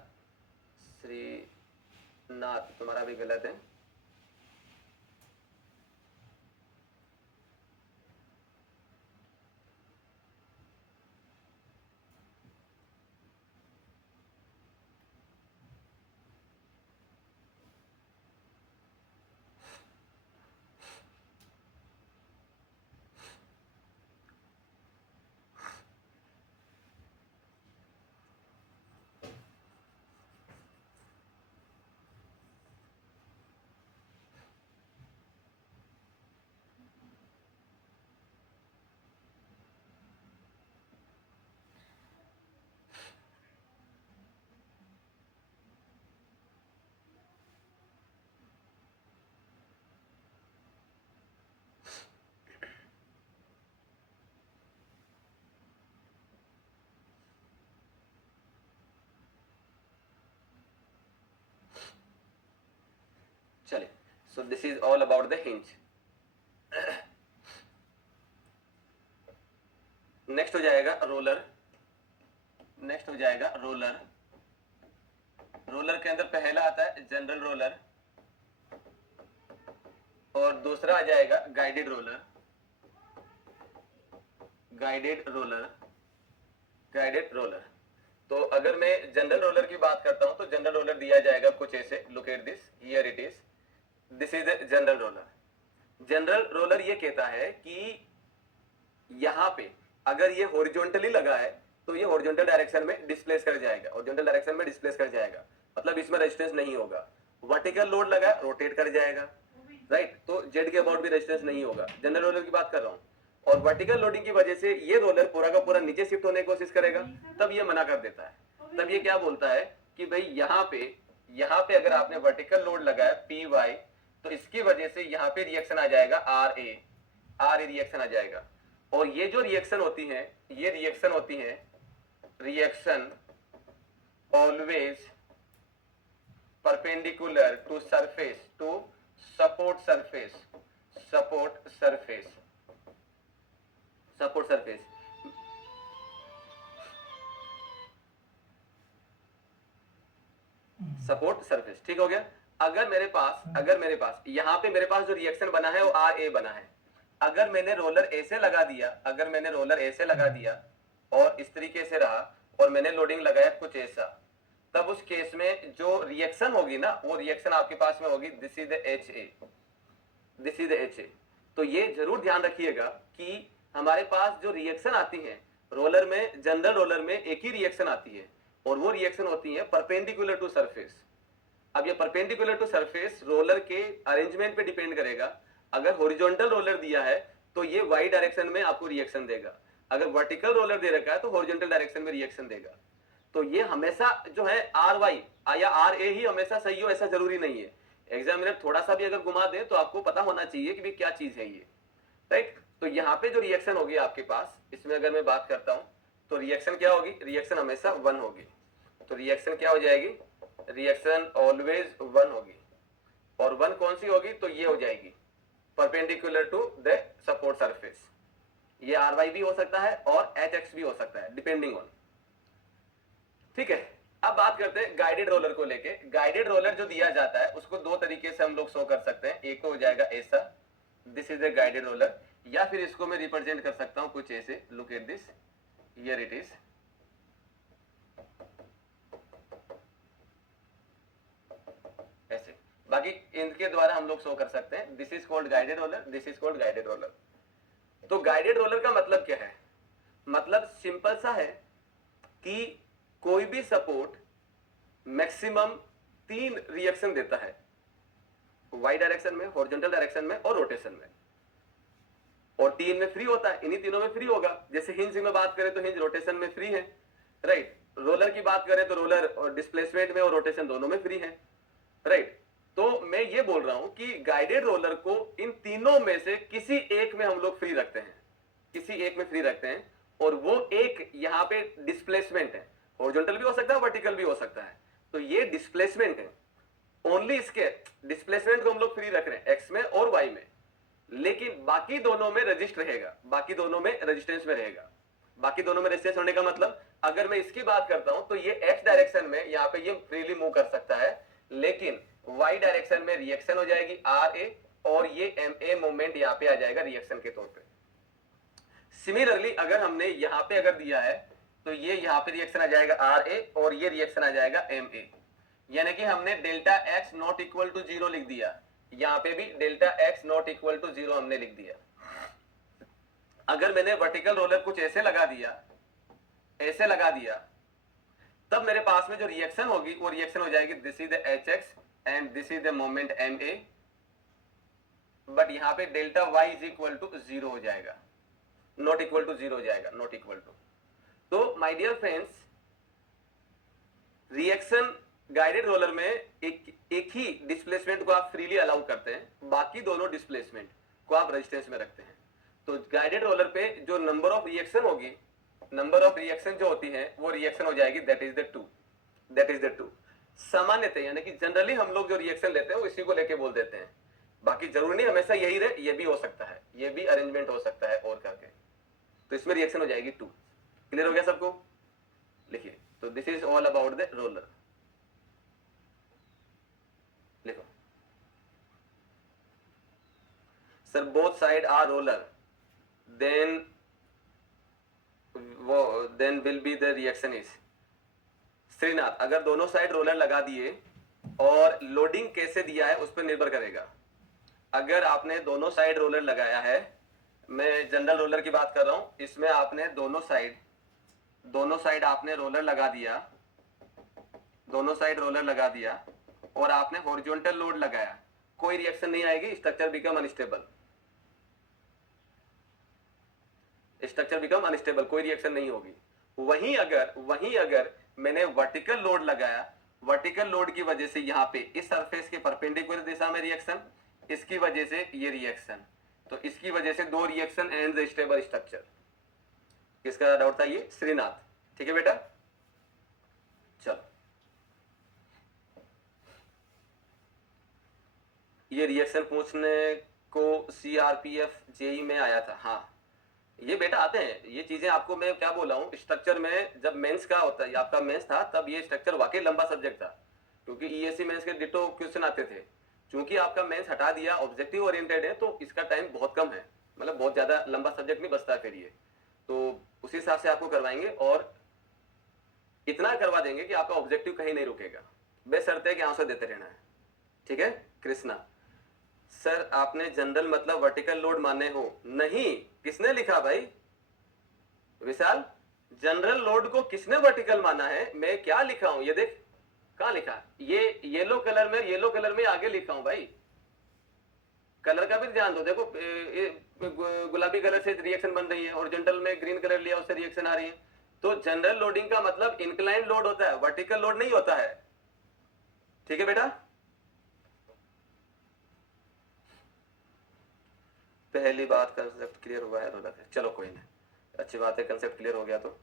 श्रीनाथ तुम्हारा भी गलत है। चलिए, सो this is all about the hinge. Next हो जाएगा रोलर। रोलर के अंदर पहला आता है जनरल रोलर, और दूसरा आ जाएगा गाइडेड रोलर। तो अगर मैं जनरल रोलर की बात करता हूं तो जनरल रोलर दिया जाएगा कुछ ऐसे, look at this, here it is, this is general roller. General roller ये कहता है कि यहां पे अगर ये हॉरिजॉन्टली लगा है तो ये हॉरिजॉन्टल डायरेक्शन में डिस्प्लेस कर जाएगा, मतलब इसमें रेजिस्टेंस नहीं होगा। वर्टिकल लोड लगा, रोटेट कर जाएगा, राइट, तो जेड के अबाउट भी रेजिस्टेंस नहीं होगा। जनरल रोलर की बात कर रहा हूं, और वर्टिकल लोडिंग की वजह से ये रोलर पूरा का पूरा नीचे शिफ्ट होने की कोशिश करेगा, तब ये मना कर देता है। तब ये क्या बोलता है कि भाई यहाँ पे अगर आपने वर्टिकल लोड लगाया पी वाई, तो इसकी वजह से यहाँ पे रिएक्शन आ जाएगा आर ए रिएक्शन आ जाएगा। और ये जो रिएक्शन होती है, ये रिएक्शन होती है, reaction always perpendicular to surface, to support surface, support surface, support surface. Support surface, ठीक हो गया। अगर मेरे पास यहां पे मेरे पास जो रिएक्शन बना है वो आर ए बना है, अगर मैंने रोलर ए से लगा दिया, और इस तरीके से रहा और मैंने लोडिंग लगाया कुछ ऐसा, तब उस केस में जो रिएक्शन होगी ना, वो रिएक्शन आपके पास में होगी this is the H A, this is the H A. तो ये जरूर ध्यान रखिएगा कि हमारे पास जो रिएक्शन आती है रोलर में, जनरल रोलर में एक ही रिएक्शन आती है और वो रिएक्शन होती है परपेंडिकुलर टू सरफेस। अब ये परपेंडिकुलर टू सरफेस रोलर के अरेंजमेंट पे डिपेंड करेगा। अगर हॉरिजॉन्टल रोलर दिया है तो ये वाई डायरेक्शन में आपको रिएक्शन देगा, अगर वर्टिकल रोलर दे रखा है तो हॉरिजॉन्टल डायरेक्शन में रिएक्शन देगा। तो ये हमेशा जो है आर वाई या आर ए ही हमेशा सही हो ऐसा जरूरी नहीं है। एग्जामिनर थोड़ा सा भी अगर घुमा दे तो आपको पता होना चाहिए कि क्या चीज है ये, राइट। तो यहाँ पे जो रिएक्शन होगी आपके पास, इसमें अगर मैं बात करता हूं तो रिएक्शन क्या होगी, रिएक्शन हमेशा 1 होगी। तो रिएक्शन क्या हो जाएगी, रिएक्शन ऑलवेज 1 होगी। और 1 कौन सी होगी, तो ये हो जाएगी perpendicular to the support surface. ये आर वाई भी हो सकता है और एच एक्स भी हो सकता है डिपेंडिंग ऑन, ठीक है। अब बात करते हैं गाइडेड रोलर को लेके। गाइडेड रोलर जो दिया जाता है उसको 2 तरीके से हम लोग शो कर सकते हैं। एक तो हो जाएगा ऐसा, this is a guided roller, या फिर इसको मैं रिप्रेजेंट कर सकता हूं कुछ ऐसे, look at this, here it is, ऐसे। बाकी इनके द्वारा हम लोग शो कर सकते हैं, this is called guided roller, this is called guided roller. तो गाइडेड रोलर का मतलब क्या है, मतलब सिंपल सा है कि कोई भी सपोर्ट मैक्सिमम 3 रिएक्शन देता है, वाई डायरेक्शन में, हॉरिजॉन्टल डायरेक्शन में और रोटेशन में, और 3 में फ्री होता है, इन्हीं तीनों में फ्री होगा। जैसे हिंज में बात करें तो हिंज रोटेशन में फ्री है, राइट। रोलर की बात करें तो रोलर और डिस्प्लेसमेंट में और रोटेशन दोनों में फ्री है, राइट। तो मैं ये बोल रहा हूं कि गाइडेड रोलर को इन तीनों में से किसी एक में हम लोग फ्री रखते हैं, किसी एक में फ्री रखते हैं, और वो एक यहाँ पे डिस्प्लेसमेंट है, हॉरिजॉन्टल भी हो सकता है, वर्टिकल भी हो सकता है। तो ये डिस्प्लेसमेंट है, ओनली इसके डिस्प्लेसमेंट को हम लोग फ्री रख रहे हैं एक्स में और वाई में, लेकिन बाकी दोनों में रजिस्ट रहेगा, बाकी दोनों में रेजिस्टेंस में रहेगा। बाकी दोनों में रेजिस्टेंस होने का मतलब, अगर मैं इसकी बात करता हूं तो ये एक्स डायरेक्शन में यहाँ पे ये फ्रीली मूव कर सकता है, लेकिन वाई डायरेक्शन में रिएक्शन हो जाएगी आर ए, और ये एम ए मूवमेंट यहाँ पे आ जाएगा रिएक्शन के तौर पे। सिमिलरली अगर हमने यहाँ पे अगर दिया है तो ये यहाँ पे रिएक्शन आ जाएगा आर ए और ये रिएक्शन आ जाएगा एम ए, यानी कि हमने delta X not equal to 0 लिख दिया, यहाँ पे भी delta X not equal to 0 हमने लिख दिया। अगर मैंने वर्टिकल रोलर कुछ ऐसे लगा दिया, ऐसे लगा दिया, तब मेरे पास में जो रिएक्शन होगी वो रिएक्शन हो जाएगी this is the H X and this is the moment M A, but यहाँ पे delta Y is equal to 0 हो जाएगा, नॉट इक्वल टू 0 हो जाएगा, नॉट इक्वल टू। तो my dear friends, reaction guided roller में एक ही डिस्प्लेसमेंट को आप फ्रीली अलाउ करते हैं, बाकी दोनों डिस्प्लेसमेंट को आप रेजिस्टेंस में रखते हैं। तो गाइडेड रोलर पे जो नंबर ऑफ रिएक्शन होगी, नंबर ऑफ रिएक्शन जो होती है वो रिएक्शन हो जाएगी that is the 2, that is the 2। सामान्यतः यानी कि जनरली हम लोग जो रिएक्शन लेते हैं वो इसी को लेके बोल देते हैं, बाकी जरूरी नहीं हमेशा यही रहे, ये भी हो सकता है, ये भी अरेंजमेंट हो सकता है और करके। तो इसमें रिएक्शन हो जाएगी 2। क्लियर हो गया सबको, लिखिए। तो this is all about the roller, लिखो। Sir both side are roller, then will be the reaction is। Shrinath, अगर दोनों साइड रोलर लगा दिए और लोडिंग कैसे दिया है उस पर निर्भर करेगा। अगर आपने दोनों साइड रोलर लगाया है, मैं जनरल रोलर की बात कर रहा हूं, इसमें आपने दोनों साइड आपने रोलर लगा दिया, दोनों साइड रोलर लगा दिया और आपने हॉरिजॉन्टल लोड लगाया, कोई रिएक्शन नहीं आएगी, structure become unstable, structure become unstable, कोई रिएक्शन नहीं होगी। वहीं अगर मैंने वर्टिकल लोड लगाया, वर्टिकल लोड की वजह से यहाँ पे इस सरफेस के परपेंडिकुलर दिशा में रिएक्शन, इसकी वजह से ये रिएक्शन, तो इसकी वजह से दो रिएक्शन एंड स्टेबल स्ट्रक्चर। किसका डाउट था? ये श्रीनाथ। ठीक है बेटा, चलो ये रिएक्शन पूछने को सीआरपीएफ जेई में आया था। हाँ ये बेटा आते हैं ये चीजें, आपको मैं क्या बोला हूँ, स्ट्रक्चर में जब मेंस का होता है, आपका मेंस था तब ये स्ट्रक्चर वाकई लंबा सब्जेक्ट था, क्योंकि ईएससी मेंस के डिटो क्वेश्चन आते थे। चूंकि आपका मेंस हटा दिया, ऑब्जेक्टिव ओरिएंटेड है, तो इसका टाइम बहुत कम है, मतलब बहुत ज्यादा लंबा सब्जेक्ट नहीं बचता फिर ये, तो उसी हिसाब से आपको करवाएंगे और इतना करवा देंगे कि आपका ऑब्जेक्टिव कहीं नहीं रुकेगा, बेशर्ते कि आंसर देते रहना है। ठीक है कृष्णा, सर आपने जनरल मतलब वर्टिकल लोड माने हो? नहीं, किसने लिखा भाई? विशाल, जनरल लोड को किसने वर्टिकल माना है? मैं क्या लिखा हूं ये देख, कहां लिखा? ये येलो कलर में आगे लिखा हूं भाई, कलर का भी ध्यान दो। देखो गुलाबी कलर से रिएक्शन बन रही है, हॉरिजॉन्टल में ग्रीन कलर लिया उससे रिएक्शन आ रही है। तो जनरल लोडिंग का मतलब इंक्लाइन लोड होता है, वर्टिकल लोड नहीं होता है। ठीक है बेटा, पहली बात कंसेप्ट क्लियर हुआ है रोलर है, चलो कोई नहीं, अच्छी बात है, कंसेप्ट क्लियर हो गया तो।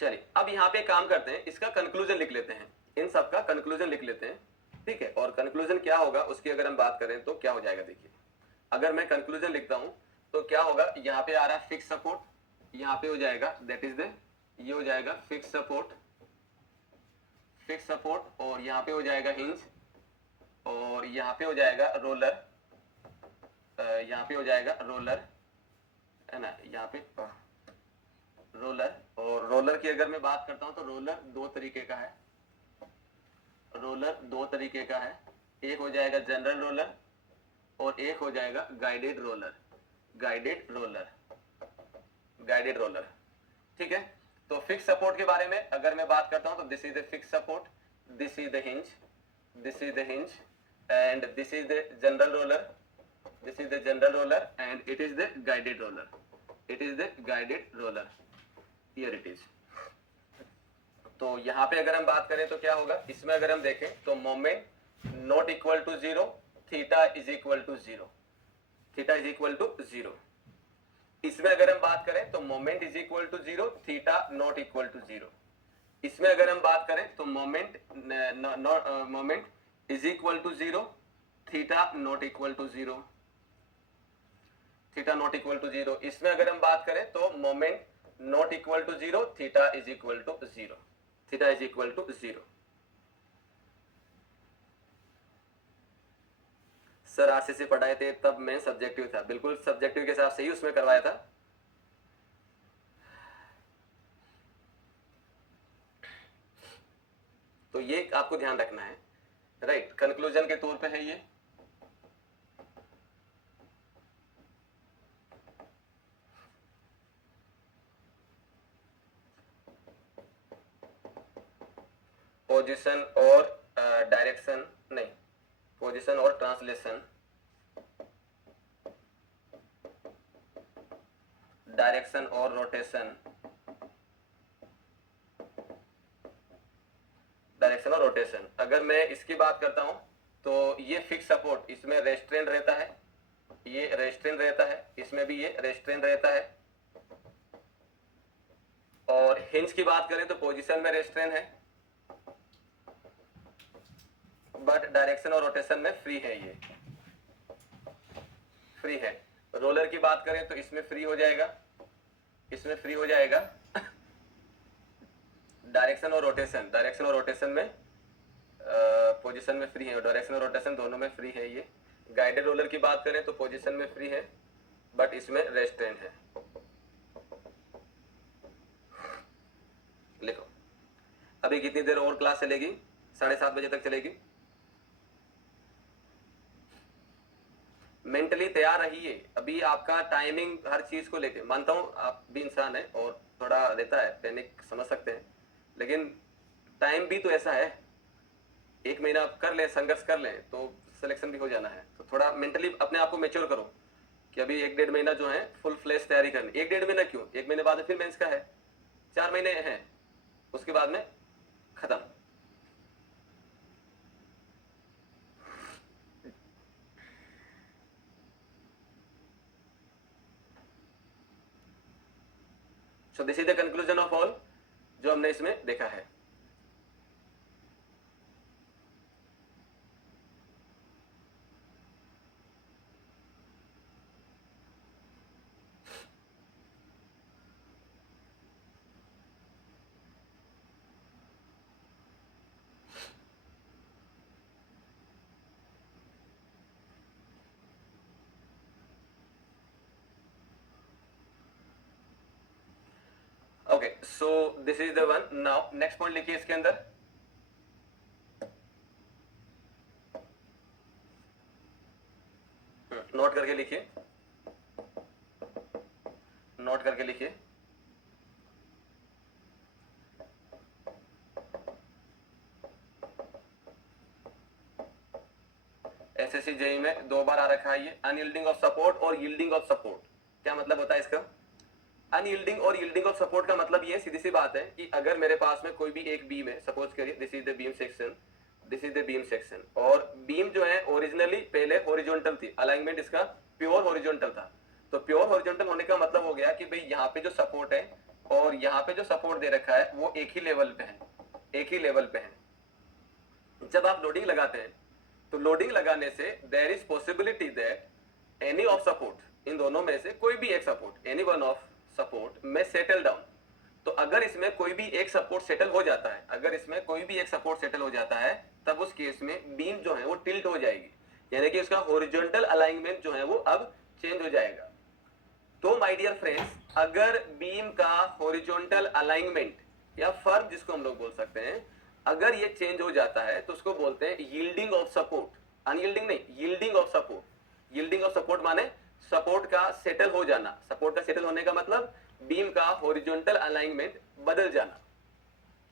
चलिए अब यहाँ पे काम करते हैं, इसका कंक्लूजन लिख लेते हैं, इन सब का कंक्लूजन लिख लेते हैं। ठीक है, और कंक्लूजन क्या होगा उसकी अगर हम बात करें तो क्या हो जाएगा, देखिए अगर मैं कंक्लूजन लिखता हूं तो क्या होगा, यहाँ पे आ रहा है फिक्स सपोर्ट, यहाँ पे हो जाएगा दैट इज द, ये हो जाएगा फिक्स सपोर्ट, और यहाँ पे हो जाएगा हिंज, और यहाँ पे हो जाएगा रोलर, यहाँ पे हो जाएगा रोलर है ना, यहाँ पे रोलर। और रोलर की अगर मैं बात करता हूं तो रोलर दो तरीके का है, एक हो जाएगा जनरल रोलर और एक हो जाएगा गाइडेड रोलर। ठीक है, तो फिक्स सपोर्ट के बारे में अगर मैं बात करता हूं तो this is the fix support, this is the hinge and this is the general roller and it is the guided roller, here it is. तो यहाँ पे अगर हम बात करें तो क्या होगा, इसमें अगर हम देखें तो moment not equal to zero, theta is equal to zero. इसमें अगर हम बात करें तो moment is equal to zero, theta not equal to zero. इसमें अगर हम बात करें तो moment is equal to zero, theta not equal to zero. इसमें अगर हम बात करें तो moment not equal to zero, theta is equal to zero. Sir RCC पढ़ाए थे तब मैं सब्जेक्टिव था, बिल्कुल सब्जेक्टिव के हिसाब से ही उसमें करवाया था। तो ये आपको ध्यान रखना है, राइट। कंक्लूजन के तौर पे है ये, पोजीशन और डायरेक्शन नहीं, पोजीशन और ट्रांसलेशन, डायरेक्शन और रोटेशन, अगर मैं इसकी बात करता हूं तो ये फिक्स सपोर्ट, इसमें रेस्ट्रेंट रहता है, इसमें भी ये रेस्ट्रेंट रहता है। और हिंज की बात करें तो पोजीशन में रेस्ट्रेंट है, बट डायरेक्शन और रोटेशन में फ्री है, ये फ्री है। रोलर की बात करें तो इसमें फ्री हो जाएगा, डायरेक्शन और रोटेशन में पोजीशन में फ्री है, डायरेक्शन और रोटेशन दोनों में फ्री है ये। गाइडेड रोलर की बात करें तो पोजीशन में फ्री है बट इसमें रेस्ट्रेंट है। लिखो, अभी कितनी देर और क्लास चलेगी? 7:30 बजे तक चलेगी। मेंटली तैयार रहिए, अभी आपका टाइमिंग हर चीज को लेके, मानता हूं आप भी इंसान है और थोड़ा रहता है पैनिक, समझ सकते हैं, लेकिन टाइम भी तो ऐसा है, 1 महीना आप कर लें, संघर्ष कर लें तो सिलेक्शन भी हो जाना है। तो थोड़ा मेंटली अपने आप को मैच्योर करो कि अभी 1-1.5 महीना जो है फुल फ्लैश तैयारी करनी। 1-1.5 महीना क्यों, 1 महीने बाद फिर मेंस का है, 4 महीने हैं, उसके बाद में खत्म। सो this is the conclusion of all जो हमने इसमें देखा है। Okay, so this is the one. Now next point लिखिए इसके अंदर। नोट करके लिखिए, नोट करके लिखिए। एसएससी जेई में 2 बार आ रखा है ये, अनयील्डिंग ऑफ सपोर्ट और यील्डिंग ऑफ सपोर्ट। क्या मतलब होता है इसका? अनयील्डिंग और यील्डिंग ऑफ सपोर्ट का मतलब ये सीधी सी बात है कि अगर मेरे पास में कोई भी एक बीम है, सपोज करिए this is the beam section, this is the beam section, और बीम जो है ओरिजिनली पहले हॉरिजॉन्टल थी, अलाइनमेंट इसका प्योर हॉरिजॉन्टल था। तो प्योर हॉरिजॉन्टल होने का मतलब हो गया कि भाई यहाँ पे जो सपोर्ट है और यहाँ पे जो सपोर्ट दे रखा है वो एक ही लेवल पे है, एक ही लेवल पे है। जब आप लोडिंग लगाते हैं तो लोडिंग लगाने से there is possibility that any of support, इन दोनों में से कोई भी एक support, any one of support में सेटल डाउन। तो अगर इसमें कोई भी एक सपोर्ट सेटल हो जाता है, अगर इसमें कोई भी एक सपोर्ट सेटल हो जाता है, तब उस केस में बीम जो है वो टिल्ट हो जाएगी, यानी कि उसका हॉरिजॉन्टल अलाइनमेंट जो है वो अब चेंज हो जाएगा। तो माय डियर फ्रेंड्स, अगर बीम का हॉरिजॉन्टल अलाइनमेंट या फर्म जिसको हम लोग बोल सकते हैं, अगर ये चेंज हो जाता है तो उसको बोलते हैं यील्डिंग ऑफ सपोर्ट। अनयील्डिंग नहीं, yielding of support. Yielding of support माने सपोर्ट का सेटल हो जाना। सपोर्ट का सेटल होने का मतलब बीम का हॉरिजॉन्टल अलाइनमेंट बदल जाना,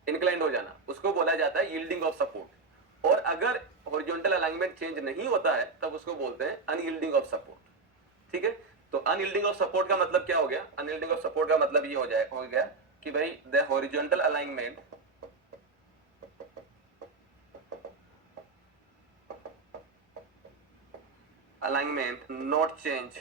इंक्लाइंड हो जाना, उसको बोला जाता है यील्डिंग ऑफ सपोर्ट। और अगर हॉरिजॉन्टल अलाइनमेंट चेंज नहीं होता है तब उसको बोलते हैं अनयील्डिंग ऑफ सपोर्ट। ठीक है, तो अनयील्डिंग ऑफ सपोर्ट का मतलब क्या हो गया? अनयील्डिंग ऑफ सपोर्ट का मतलब ये हो गया कि भाई the horizontal alignment not change,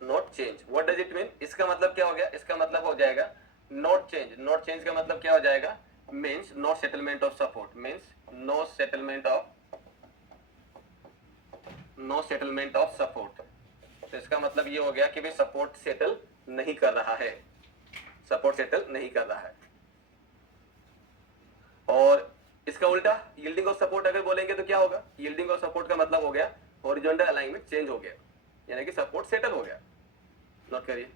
not change, what does it mean? इसका मतलब क्या हो गया? इसका मतलब हो जाएगा not change। not change का मतलब क्या हो जाएगा? means no settlement of support, means no settlement of support। तो इसका मतलब ये हो गया कि भाई सपोर्ट सेटल नहीं कर रहा है, सपोर्ट सेटल नहीं कर रहा है। और इसका उल्टा यील्डिंग ऑफ सपोर्ट अगर बोलेंगे तो क्या होगा? यील्डिंग ऑफ सपोर्ट का मतलब हो गया हॉरिजॉन्टल अलाइनमेंट चेंज हो गया, यानी कि सपोर्ट सेटल हो गया। नोट करिए।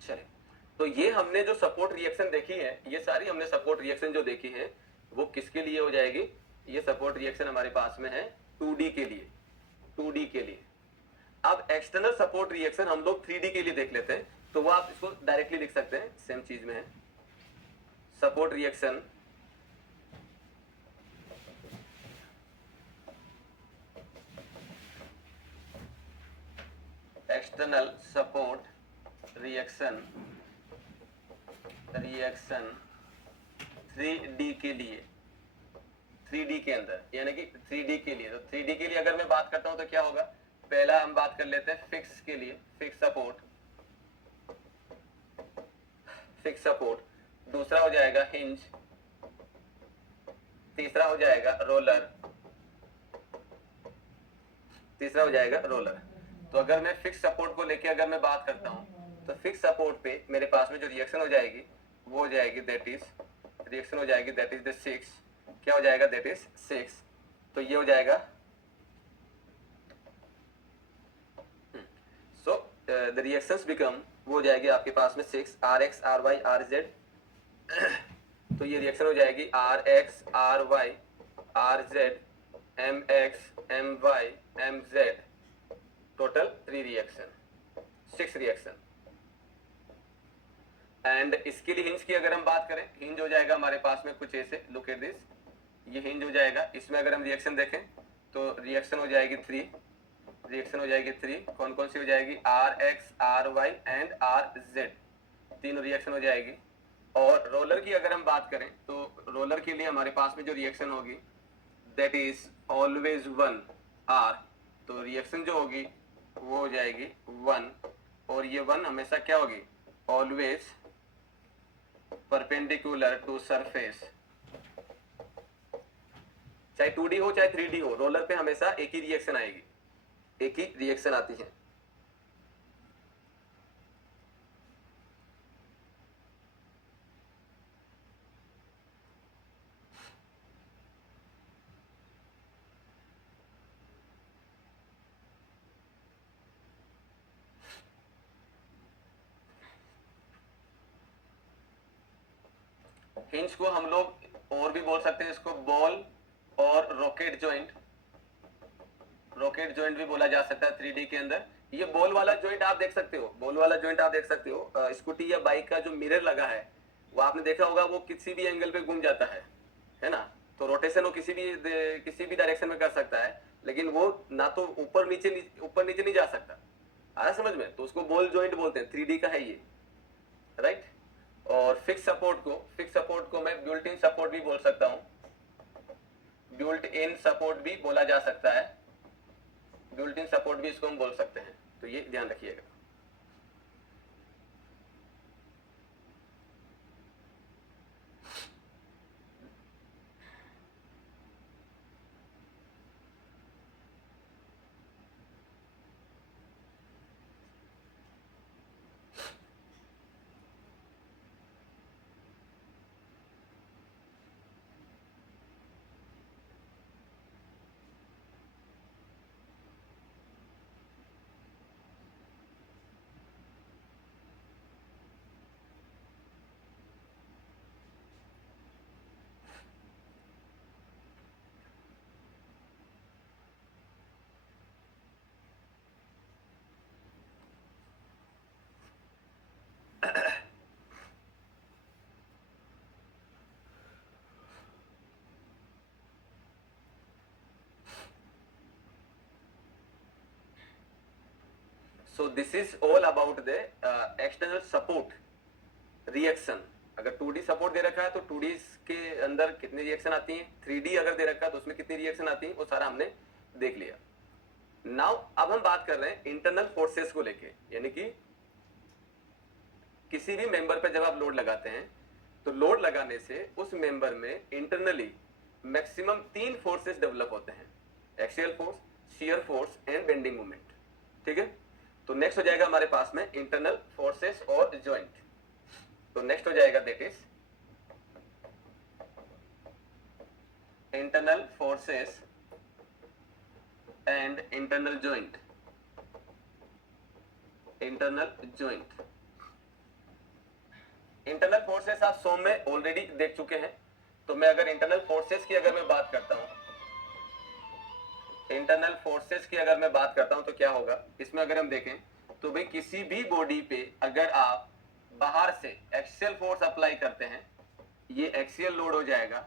चलिए, तो ये हमने जो सपोर्ट रिएक्शन देखी है, ये सारी हमने सपोर्ट रिएक्शन जो देखी है वो किसके लिए हो जाएगी? ये सपोर्ट रिएक्शन हमारे पास में है 2D के लिए, 2D के लिए। अब एक्सटर्नल सपोर्ट रिएक्शन हम लोग 3D के लिए देख लेते हैं, तो वो आप इसको डायरेक्टली लिख सकते हैं, सेम चीज में है। Support reaction external support reaction 3D के लिए, 3D के अंदर, यानी कि 3D के लिए। तो 3D के लिए अगर मैं बात करता हूं तो क्या होगा? पहला हम बात कर लेते हैं फिक्स के लिए, फिक्स सपोर्ट, फिक्स सपोर्ट। दूसरा हो जाएगा हिंज, तीसरा हो जाएगा रोलर, तीसरा हो जाएगा रोलर। तो अगर मैं फिक्स सपोर्ट को लेके अगर मैं बात करता हूँ तो फिक्स सपोर्ट पे मेरे पास में जो रिएक्शन हो जाएगी वो हो जाएगी दैट इज रिएक्शन हो जाएगी दैट इज द 6, क्या हो जाएगा दैट इज 6, तो ये हो जाएगा सो द रिएक्शंस बिकम वो हो जाएगी आपके पास में 6 RX RY RZ, तो ये रिएक्शन हो जाएगी RX RY RZ MX MY MZ, total 3 reaction 6 reaction. And इसके लिए हिंज की अगर हम बात करें, हिंज हो जाएगा हमारे पास में कुछ ऐसे, लुक एट दिस, ये हिंज हो जाएगा। इसमें अगर हम रिएक्शन देखें तो रिएक्शन हो जाएगी 3, रिएक्शन हो जाएगी 3, कौन कौन सी हो जाएगी RX RY एंड RZ, तीनों रिएक्शन हो जाएगी। और रोलर की अगर हम बात करें तो रोलर के लिए हमारे पास में जो रिएक्शन होगी दैट इज ऑलवेज 1 R, तो रिएक्शन जो होगी वो हो जाएगी 1, और ये 1 हमेशा क्या होगी ऑलवेज परपेंडिकुलर टू सरफेस, चाहे 2D हो चाहे 3D हो, रोलर पे हमेशा एक ही रिएक्शन आएगी, एक ही रिएक्शन आती है। हिंज को हम लोग और भी बोल सकते हैं, इसको बॉल और रॉकेट जॉइंट, रॉकेट जॉइंट भी बोला जा सकता है 3D के अंदर। ये बॉल वाला जॉइंट आप देख सकते हो, बॉल वाला जॉइंट आप देख सकते हो, स्कूटी या बाइक का जो मिरर लगा है वो आपने देखा होगा, वो किसी भी एंगल पे घूम जाता है ना, तो रोटेशन वो किसी भी डायरेक्शन में कर सकता है, लेकिन वो ना तो ऊपर नीचे नहीं जा सकता, आया समझ में, तो उसको बॉल जॉइंट बोलते हैं, 3D का है ये, राइट। और फिक्स सपोर्ट को मैं बिल्ट इन सपोर्ट भी बोल सकता हूँ, बिल्ट इन सपोर्ट भी बोला जा सकता है, बिल्ट इन सपोर्ट भी इसको हम बोल सकते हैं, तो ये ध्यान रखिएगा। सो this is all about the external support reaction. अगर 2D सपोर्ट दे रखा है तो 2D के अंदर कितनी रिएक्शन आती हैं, 3D अगर दे रखा है तो उसमें कितनी रिएक्शन आती है, वो सारा हमने देख लिया। नाउ अब हम बात कर रहे हैं इंटरनल फोर्सेस को लेके, यानी कि किसी भी मेंबर पे जब आप लोड लगाते हैं तो लोड लगाने से उस मेंबर में इंटरनली मैक्सिमम 3 फोर्सेस डेवलप होते हैं, axial force, shear force and bending moment, ठीक है। तो नेक्स्ट हो जाएगा हमारे पास में इंटरनल फोर्सेस और जॉइंट, तो नेक्स्ट हो जाएगा that is internal forces and internal joint, internal joint. Internal forces आप सोम में ऑलरेडी देख चुके हैं, तो मैं अगर इंटरनल फोर्सेस की अगर मैं बात करता हूं, इंटरनल फोर्सेस की अगर मैं बात करता हूं तो क्या होगा, इसमें अगर हम देखें तो भाई किसी भी बॉडी पे अगर आप बाहर से एक्सियल फोर्स अप्लाई करते हैं, ये एक्सियल लोड हो जाएगा।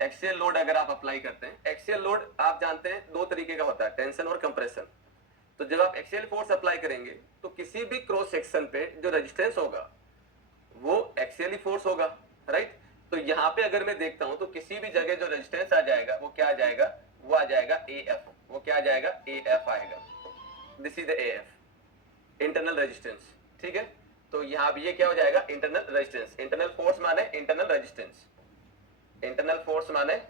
एक्सियल लोड अगर आप अप्लाई करते हैं, एक्सियल लोड आप जानते हैं 2 तरीके का होता है, टेंशन और कंप्रेशन। तो जब आप एक्सियल फोर्स अप्लाई करेंगे तो किसी भी क्रॉस सेक्शन पे जो रेजिस्टेंस होगा वो एक्सियली फोर्स होगा, राइट। तो यहाँ पे अगर मैं देखता हूं तो किसी भी जगह जो रेजिस्टेंस आ जाएगा वो क्या आ जाएगा, वो आ जाएगा AF, वो क्या आ जाएगा AF आएगा, this is the AF internal resistance, ठीक है। तो यहाँ भी ये क्या हो जाएगा इंटरनल रेजिस्टेंस, इंटरनल फोर्स माने इंटरनल रेजिस्टेंस, इंटरनल फोर्स माने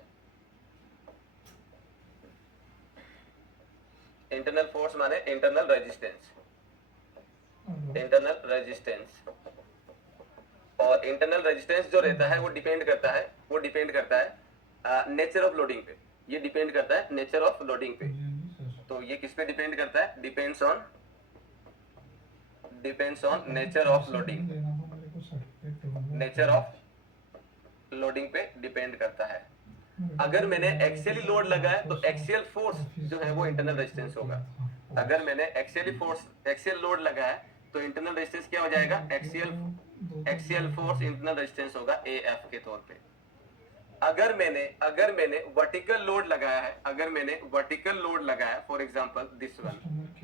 इंटरनल फोर्स माने इंटरनल रेजिस्टेंस, इंटरनल रेजिस्टेंस। और इंटरनल रेजिस्टेंस जो रहता है वो डिपेंड करता है नेचर ऑफ लोडिंग पे। ये डिपेंड करता है नेचर ऑफ लोडिंग पे। तो ये किस पे डिपेंड करता है? Depends on nature of loading, nature of loading पे डिपेंड करता है। अगर मैंने एक्सियली लोड लगाया तो एक्सियल फोर्स जो है वो इंटरनल रेजिस्टेंस होगा। अगर मैंने एक्सियल लोड लगाया तो इंटरनल रेजिस्टेंस क्या हो जाएगा? एक्सियल फोर्स इंटरनल रेजिस्टेंस होगा AF के तौर पे। अगर मैंने वर्टिकल लोड लगाया है, अगर मैंने वर्टिकल लोड लगाया, फॉर एग्जांपल दिस वन,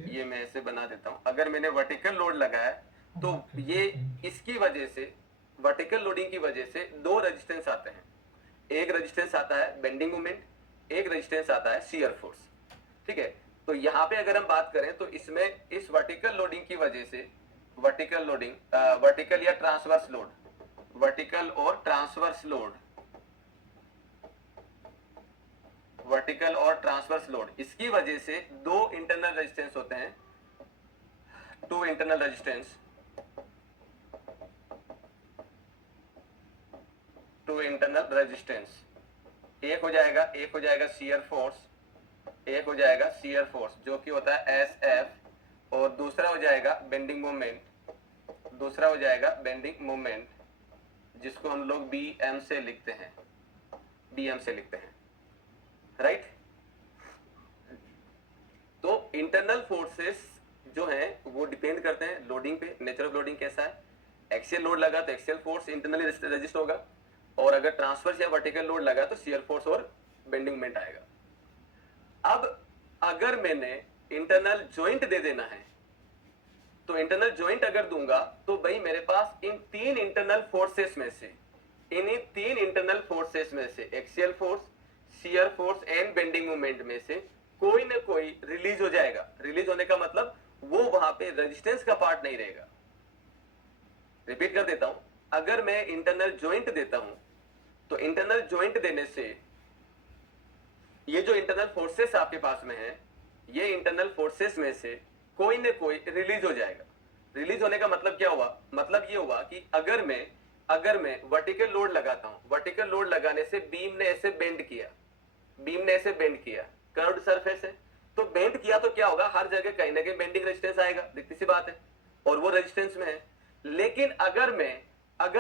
ये मैं ऐसे बना देता हूं। अगर मैंने वर्टिकल लोड लगाया तो ये इसकी वजह से, वर्टिकल लोडिंग की वजह से दो रेजिस्टेंस आते हैं। एक रेजिस्टेंस आता है बेंडिंग मोमेंट, एक रेजिस्टेंस आता है शियर फोर्स। ठीक है, तो यहाँ पे अगर हम बात करें तो इसमें इस वर्टिकल लोडिंग की वजह से, वर्टिकल लोडिंग, वर्टिकल या ट्रांसवर्स लोड, वर्टिकल और ट्रांसवर्स लोड, वर्टिकल और ट्रांसवर्स लोड, इसकी वजह से दो इंटरनल रेजिस्टेंस होते हैं, two internal resistance, two internal resistance. एक हो जाएगा शियर फोर्स, एक हो जाएगा शियर फोर्स जो कि होता है SF, और दूसरा हो जाएगा बेंडिंग मोमेंट, दूसरा हो जाएगा बेंडिंग मोमेंट जिसको हम लोग BM से लिखते हैं, BM से लिखते हैं, राइट। तो इंटरनल फोर्सेस जो हैं वो डिपेंड करते हैं लोडिंग पे, नेचर ऑफ लोडिंग कैसा है। एक्सियल लोड लगा तो एक्सियल फोर्स इंटरनली रेजिस्ट होगा, और अगर ट्रांसवर्स या वर्टिकल लोड लगा तो शियर फोर्स और बेंडिंग मोमेंट आएगा। अब अगर मैंने इंटरनल जॉइंट दे देना है तो इंटरनल जॉइंट अगर दूंगा तो भाई मेरे पास इन तीन इंटरनल फोर्सेस में से, इन्हीं तीन इंटरनल फोर्सेस में से axial force, shear force and bending moment में से कोई ना कोई रिलीज हो जाएगा। रिलीज होने का मतलब वो वहां पे रेजिस्टेंस का पार्ट नहीं रहेगा। रिपीट कर देता हूं, अगर मैं इंटरनल जॉइंट देता हूं तो इंटरनल जॉइंट देने से ये जो इंटरनल फोर्सेस आपके पास में है, ये इंटरनल फोर्सेस में से कोई न कोई रिलीज हो जाएगा। रिलीज होने का मतलब क्या हुआ? मतलब ये हुआ कि अगर मैं वर्टिकल लोड लगाता हूं, वर्टिकल लोड लगाने से बीम ने ऐसे बेंड किया, बीम ने ऐसे बेंड किया, कर्व्ड सरफेस है तो बेंड किया तो क्या होगा? हर जगह कहीं ना कहीं बेंडिंग रेजिस्टेंस आएगा, दिखती सी बात है, और वो रेजिस्टेंस में है। लेकिन अगर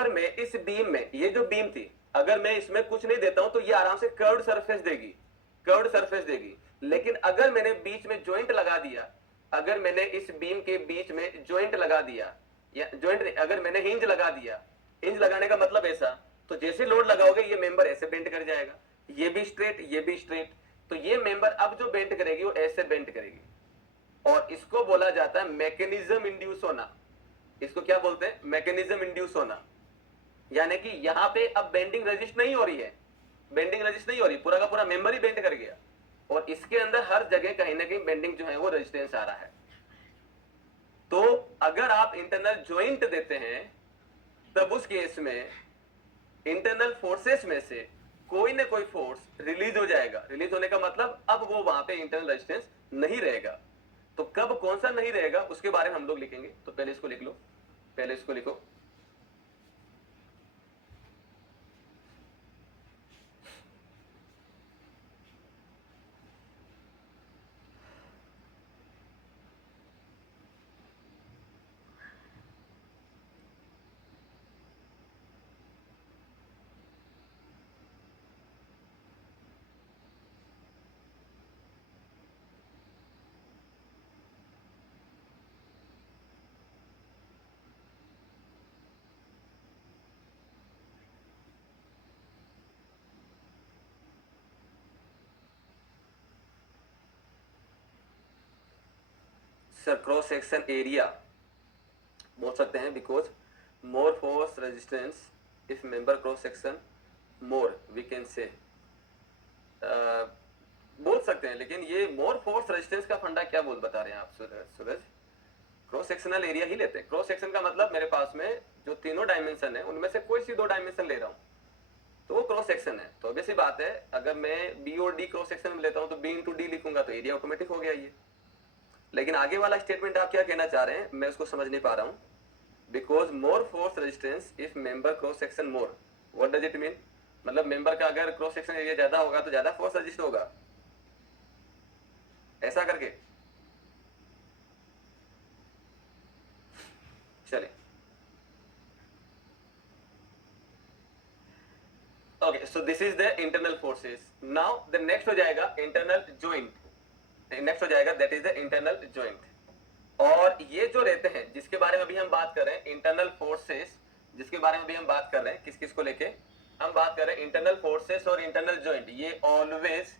मैं इस बीम में, ये जो बीम थी, अगर मैं इसमें कुछ नहीं देता हूं तो ये आराम से कर्व्ड सरफेस देगी, कर्व्ड सरफेस देगी। लेकिन अगर मैंने बीच में जॉइंट लगा दिया, अगर मैंने इस बीम के बीच में जॉइंट लगा दिया, या जॉइंट नहीं, अगर मैंने हिंज लगा दिया, हिंज लगाने का मतलब ऐसा, तो जैसे लोड लगाओगे ये मेंबर ऐसे बेंड कर जाएगा, ये भी स्ट्रेट, ये भी स्ट्रेट, तो ये मेंबर अब जो बेंड करेगी वो ऐसे बेंड करेगी, और इसको बोला जाता है मैकेनिज्म इंड्यूस होना। इसको क्या बोलते हैं? मैकेनिज्म इंड्यूस होना। यानी कि यहां पे अब बेंडिंग रेजिस्ट नहीं हो रही है, बेंडिंग रेजिस्ट नहीं हो रही, पूरा का पूरा मेंबर ही बेंड कर गया, और इसके अंदर हर जगह कहीं ना कहीं बेंडिंग जो है वो रेजिस्टेंस आ रहा है। तो अगर आप इंटरनल जॉइंट देते हैं तब उस केस में इंटरनल फोर्सेस में से कोई ना कोई फोर्स रिलीज हो जाएगा। रिलीज होने का मतलब अब वो वहां पे इंटरनल रेजिस्टेंस नहीं रहेगा। तो कब कौन सा नहीं रहेगा उसके बारे में हम लोग लिखेंगे। तो पहले इसको लिख लो, पहले इसको लिखो। सर क्रॉस सेक्शन एरिया बोल सकते हैं, because more force resistance if member cross section more we can say, बोल सकते हैं। लेकिन ये मोर फोर्स रेजिस्टेंस का फंडा क्या बोल बता रहे हैं आप सूरज? क्रॉस सेक्शनल एरिया ही लेते हैं। क्रॉस सेक्शन का मतलब मेरे पास में जो तीनों डायमेंशन है उनमें से कोई सी दो डायमेंशन ले रहा हूं तो वो क्रॉस सेक्शन है। तो ऑब्वियस सी बात है, अगर मैं बी और डी क्रॉस सेक्शन में लेता हूं तो बी इंटू डी लिखूंगा तो एरिया ऑटोमेटिक हो गया ये। लेकिन आगे वाला स्टेटमेंट आप क्या कहना चाह रहे हैं, मैं उसको समझ नहीं पा रहा हूं। Because more force resistance if member cross section more, what does it mean? मतलब मेंबर का अगर क्रॉस सेक्शन एरिया ज्यादा होगा तो ज्यादा फोर्स रजिस्ट होगा, ऐसा करके। चलिए, okay, so this is the internal forces. Now the next हो जाएगा इंटरनल ज्वाइंट, नेक्स्ट हो जाएगा that is the internal joint. और ये जो रहते हैं जिसके बारे में अभी हम बात कर रहे हैं, इंटरनल फोर्सेस जिसके बारे में अभी हम बात कर रहे हैं, किस किस को लेके हम बात कर रहे हैं, इंटरनल फोर्सेस और इंटरनल ज्वाइंट, ये ऑलवेज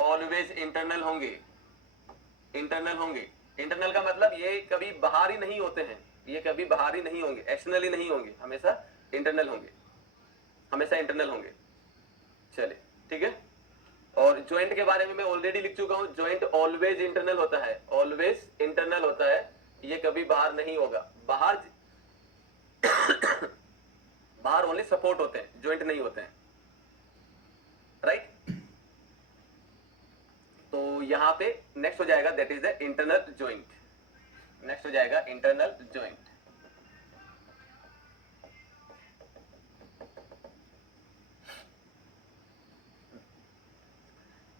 ऑलवेज इंटरनल होंगे, इंटरनल होंगे। इंटरनल का मतलब ये कभी बाहरी नहीं होते हैं, ये कभी बाहरी नहीं होंगे, एक्सटर्नली नहीं होंगे, हमेशा इंटरनल होंगे, हमेशा इंटरनल होंगे। चलिए, ठीक है। और ज्वाइंट के बारे में मैं ऑलरेडी लिख चुका हूं, ज्वाइंट ऑलवेज इंटरनल होता है, ऑलवेज इंटरनल होता है, ये कभी बाहर नहीं होगा। बाहर बाहर ओनली सपोर्ट होते हैं, ज्वाइंट नहीं होते हैं, राइट। तो यहां पे नेक्स्ट हो जाएगा that is the internal joint, next हो जाएगा इंटरनल ज्वाइंट।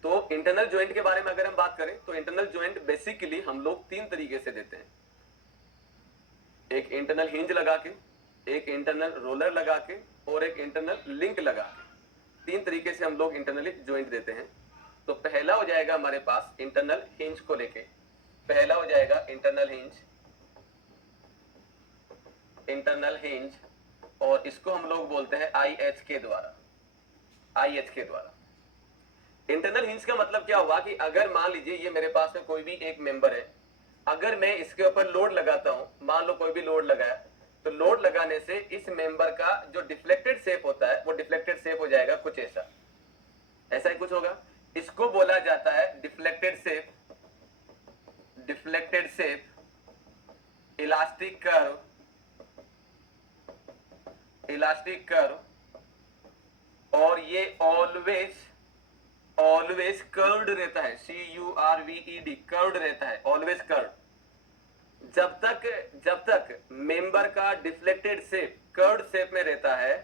तो इंटरनल ज्वाइंट के बारे में अगर हम बात करें तो इंटरनल ज्वाइंट बेसिकली हम लोग तीन तरीके से देते हैं, एक इंटरनल हिंज लगा के, एक इंटरनल रोलर लगा के, और एक इंटरनल लिंक लगा के। तीन तरीके से हम लोग इंटरनली ज्वाइंट देते हैं। तो पहला हो जाएगा हमारे पास इंटरनल हिंज को लेके, पहला हो जाएगा इंटरनल हिंज, इंटरनल हिंज, और इसको हम लोग बोलते हैं IH के द्वारा, IH के द्वारा। इंटरनल हिंज का मतलब क्या हुआ कि अगर मान लीजिए ये मेरे पास में कोई भी एक मेंबर है, अगर मैं इसके ऊपर लोड लगाता हूं, मान लो कोई भी लोड लगाया, तो लोड लगाने से इस मेंबर का जो डिफ्लेक्टेड शेप होता है वो डिफ्लेक्टेड शेप हो जाएगा कुछ ऐसा, ऐसा ही कुछ होगा। इसको बोला जाता है deflected shape, deflected shape, elastic curve, elastic curve, और ये ऑलवेज ऑलवेज कर्व्ड रहता है, CURVED, कर्व्ड रहता है, ऑलवेज कर्व्ड। जब तक मेंबर का डिफ्लेक्टेड शेप कर्व्ड शेप में रहता है,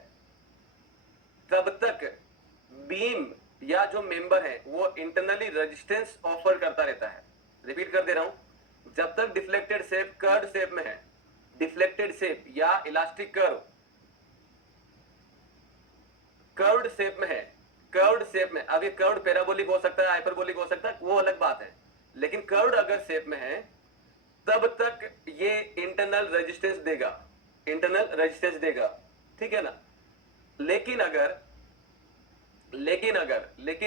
तब तक बीम या जो मेंबर है वो इंटरनली रेजिस्टेंस ऑफर करता रहता है। रिपीट कर दे रहा हूं, जब तक डिफ्लेक्टेड शेप कर्व्ड शेप में है, डिफ्लेक्टेड शेप या इलास्टिक कर्व कर्व्ड शेप में है, कर्व्ड शेप में, अब ये कर्व्ड पैराबोलिक हो सकता है, हाइपरबोलिक हो सकता है, वो अलग बात है, लेकिन कर्व्ड अगर शेप में है तब तक ये इंटरनल रेजिस्टेंस देगा, इंटरनल रेजिस्टेंस देगा, ठीक है ना। लेकिन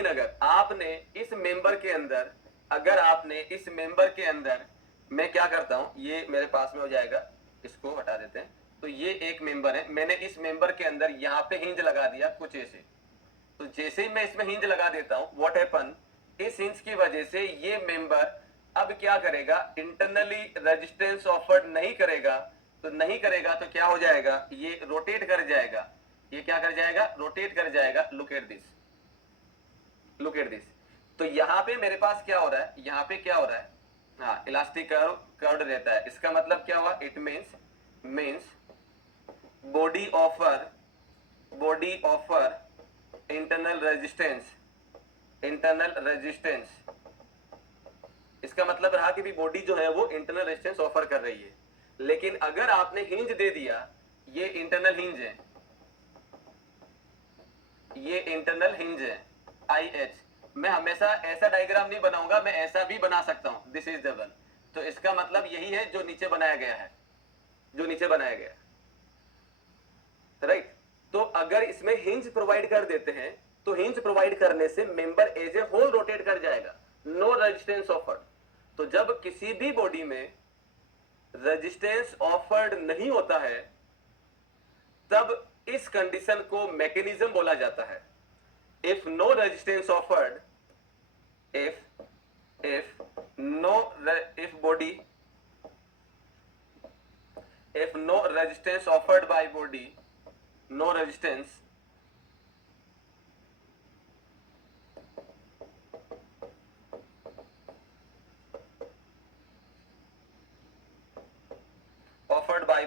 अगर आपने इस मेंबर के अंदर, अगर आपने इस मेंबर के अंदर, मैं क्या करता हूं, ये मेरे पास में हो जाएगा, इसको हटा देते हैं। तो ये एक मेंबर है, मैंने इस मेंबर के अंदर यहां पे हिंज लगा दिया कुछ ऐसे। तो जैसे ही मैं इसमें हिंज लगा देता हूं, व्हाट हैपन, इस हिंज की वजह से ये मेंबर अब क्या करेगा, इंटरनली रेजिस्टेंस ऑफर्ड नहीं करेगा। तो नहीं करेगा तो क्या हो जाएगा, ये रोटेट कर जाएगा, ये क्या कर जाएगा, रोटेट कर जाएगा। Look at this, look at this. तो यहां पे मेरे पास क्या हो रहा है, यहां पे क्या हो रहा है, हाँ, इलास्टिक कर्व कर्व्ड रहता है। इसका मतलब क्या हुआ, it means body offer internal resistance, internal resistance. इसका मतलब रहा कि भी बॉडी जो है वो इंटरनल रेजिस्टेंस ऑफर कर रही है। लेकिन अगर आपने हिंज दे दिया, ये इंटरनल हिंज है, ये इंटरनल हिंज है IH। मैं हमेशा ऐसा डायग्राम नहीं बनाऊंगा, मैं ऐसा भी बना सकता हूं, दिस इज द वन। तो इसका मतलब यही है जो नीचे बनाया गया है, जो नीचे बनाया गया है, राइट। तो अगर इसमें हिंज प्रोवाइड कर देते हैं तो हिंज प्रोवाइड करने से member as a whole rotate कर जाएगा, नो रेजिस्टेंस ऑफर्ड। तो जब किसी भी बॉडी में रेजिस्टेंस ऑफर्ड नहीं होता है, तब इस कंडीशन को मैकेनिज्म बोला जाता है। If no resistance offered, if no resistance offered by body, no resistance,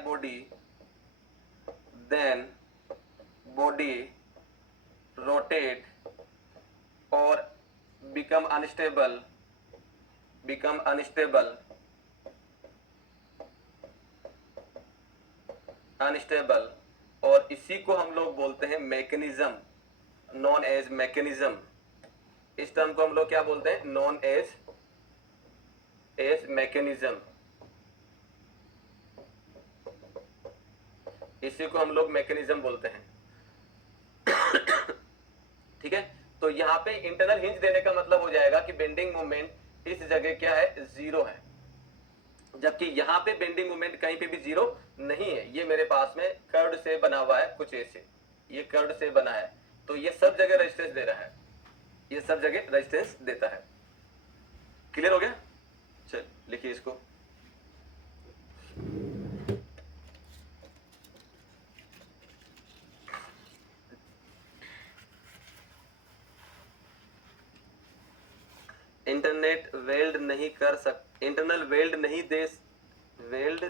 body, then body rotate or become unstable और इसी को हम लोग बोलते हैं मैकेनिज्म, नॉन एज मैकेनिज्म। इस टर्म को हम लोग क्या बोलते हैं? Known as mechanism. इसी को हम लोग मैकेनिज्म बोलते हैं। ठीक है, तो यहाँ पे इंटरनल हिंज देने का मतलब हो जाएगा कि बेंडिंग मोमेंट इस जगह क्या है? जीरो है, जबकि यहाँ पे बेंडिंग मोमेंट कहीं पे भी जीरो नहीं है। ये मेरे पास में कर्व्ड से बना हुआ है कुछ ऐसे, ये कर्व्ड से बना है, तो ये सब जगह रेजिस्टेंस दे रहा है, ये सब जगह रेजिस्टेंस देता है। क्लियर हो गया? चल लिखिए इसको। इंटरनल वेल्ड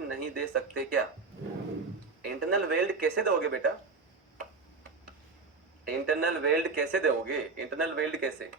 नहीं दे सकते क्या? इंटरनल वेल्ड कैसे दोगे बेटा? इंटरनल वेल्ड कैसे दोगे? इंटरनल वेल्ड कैसे?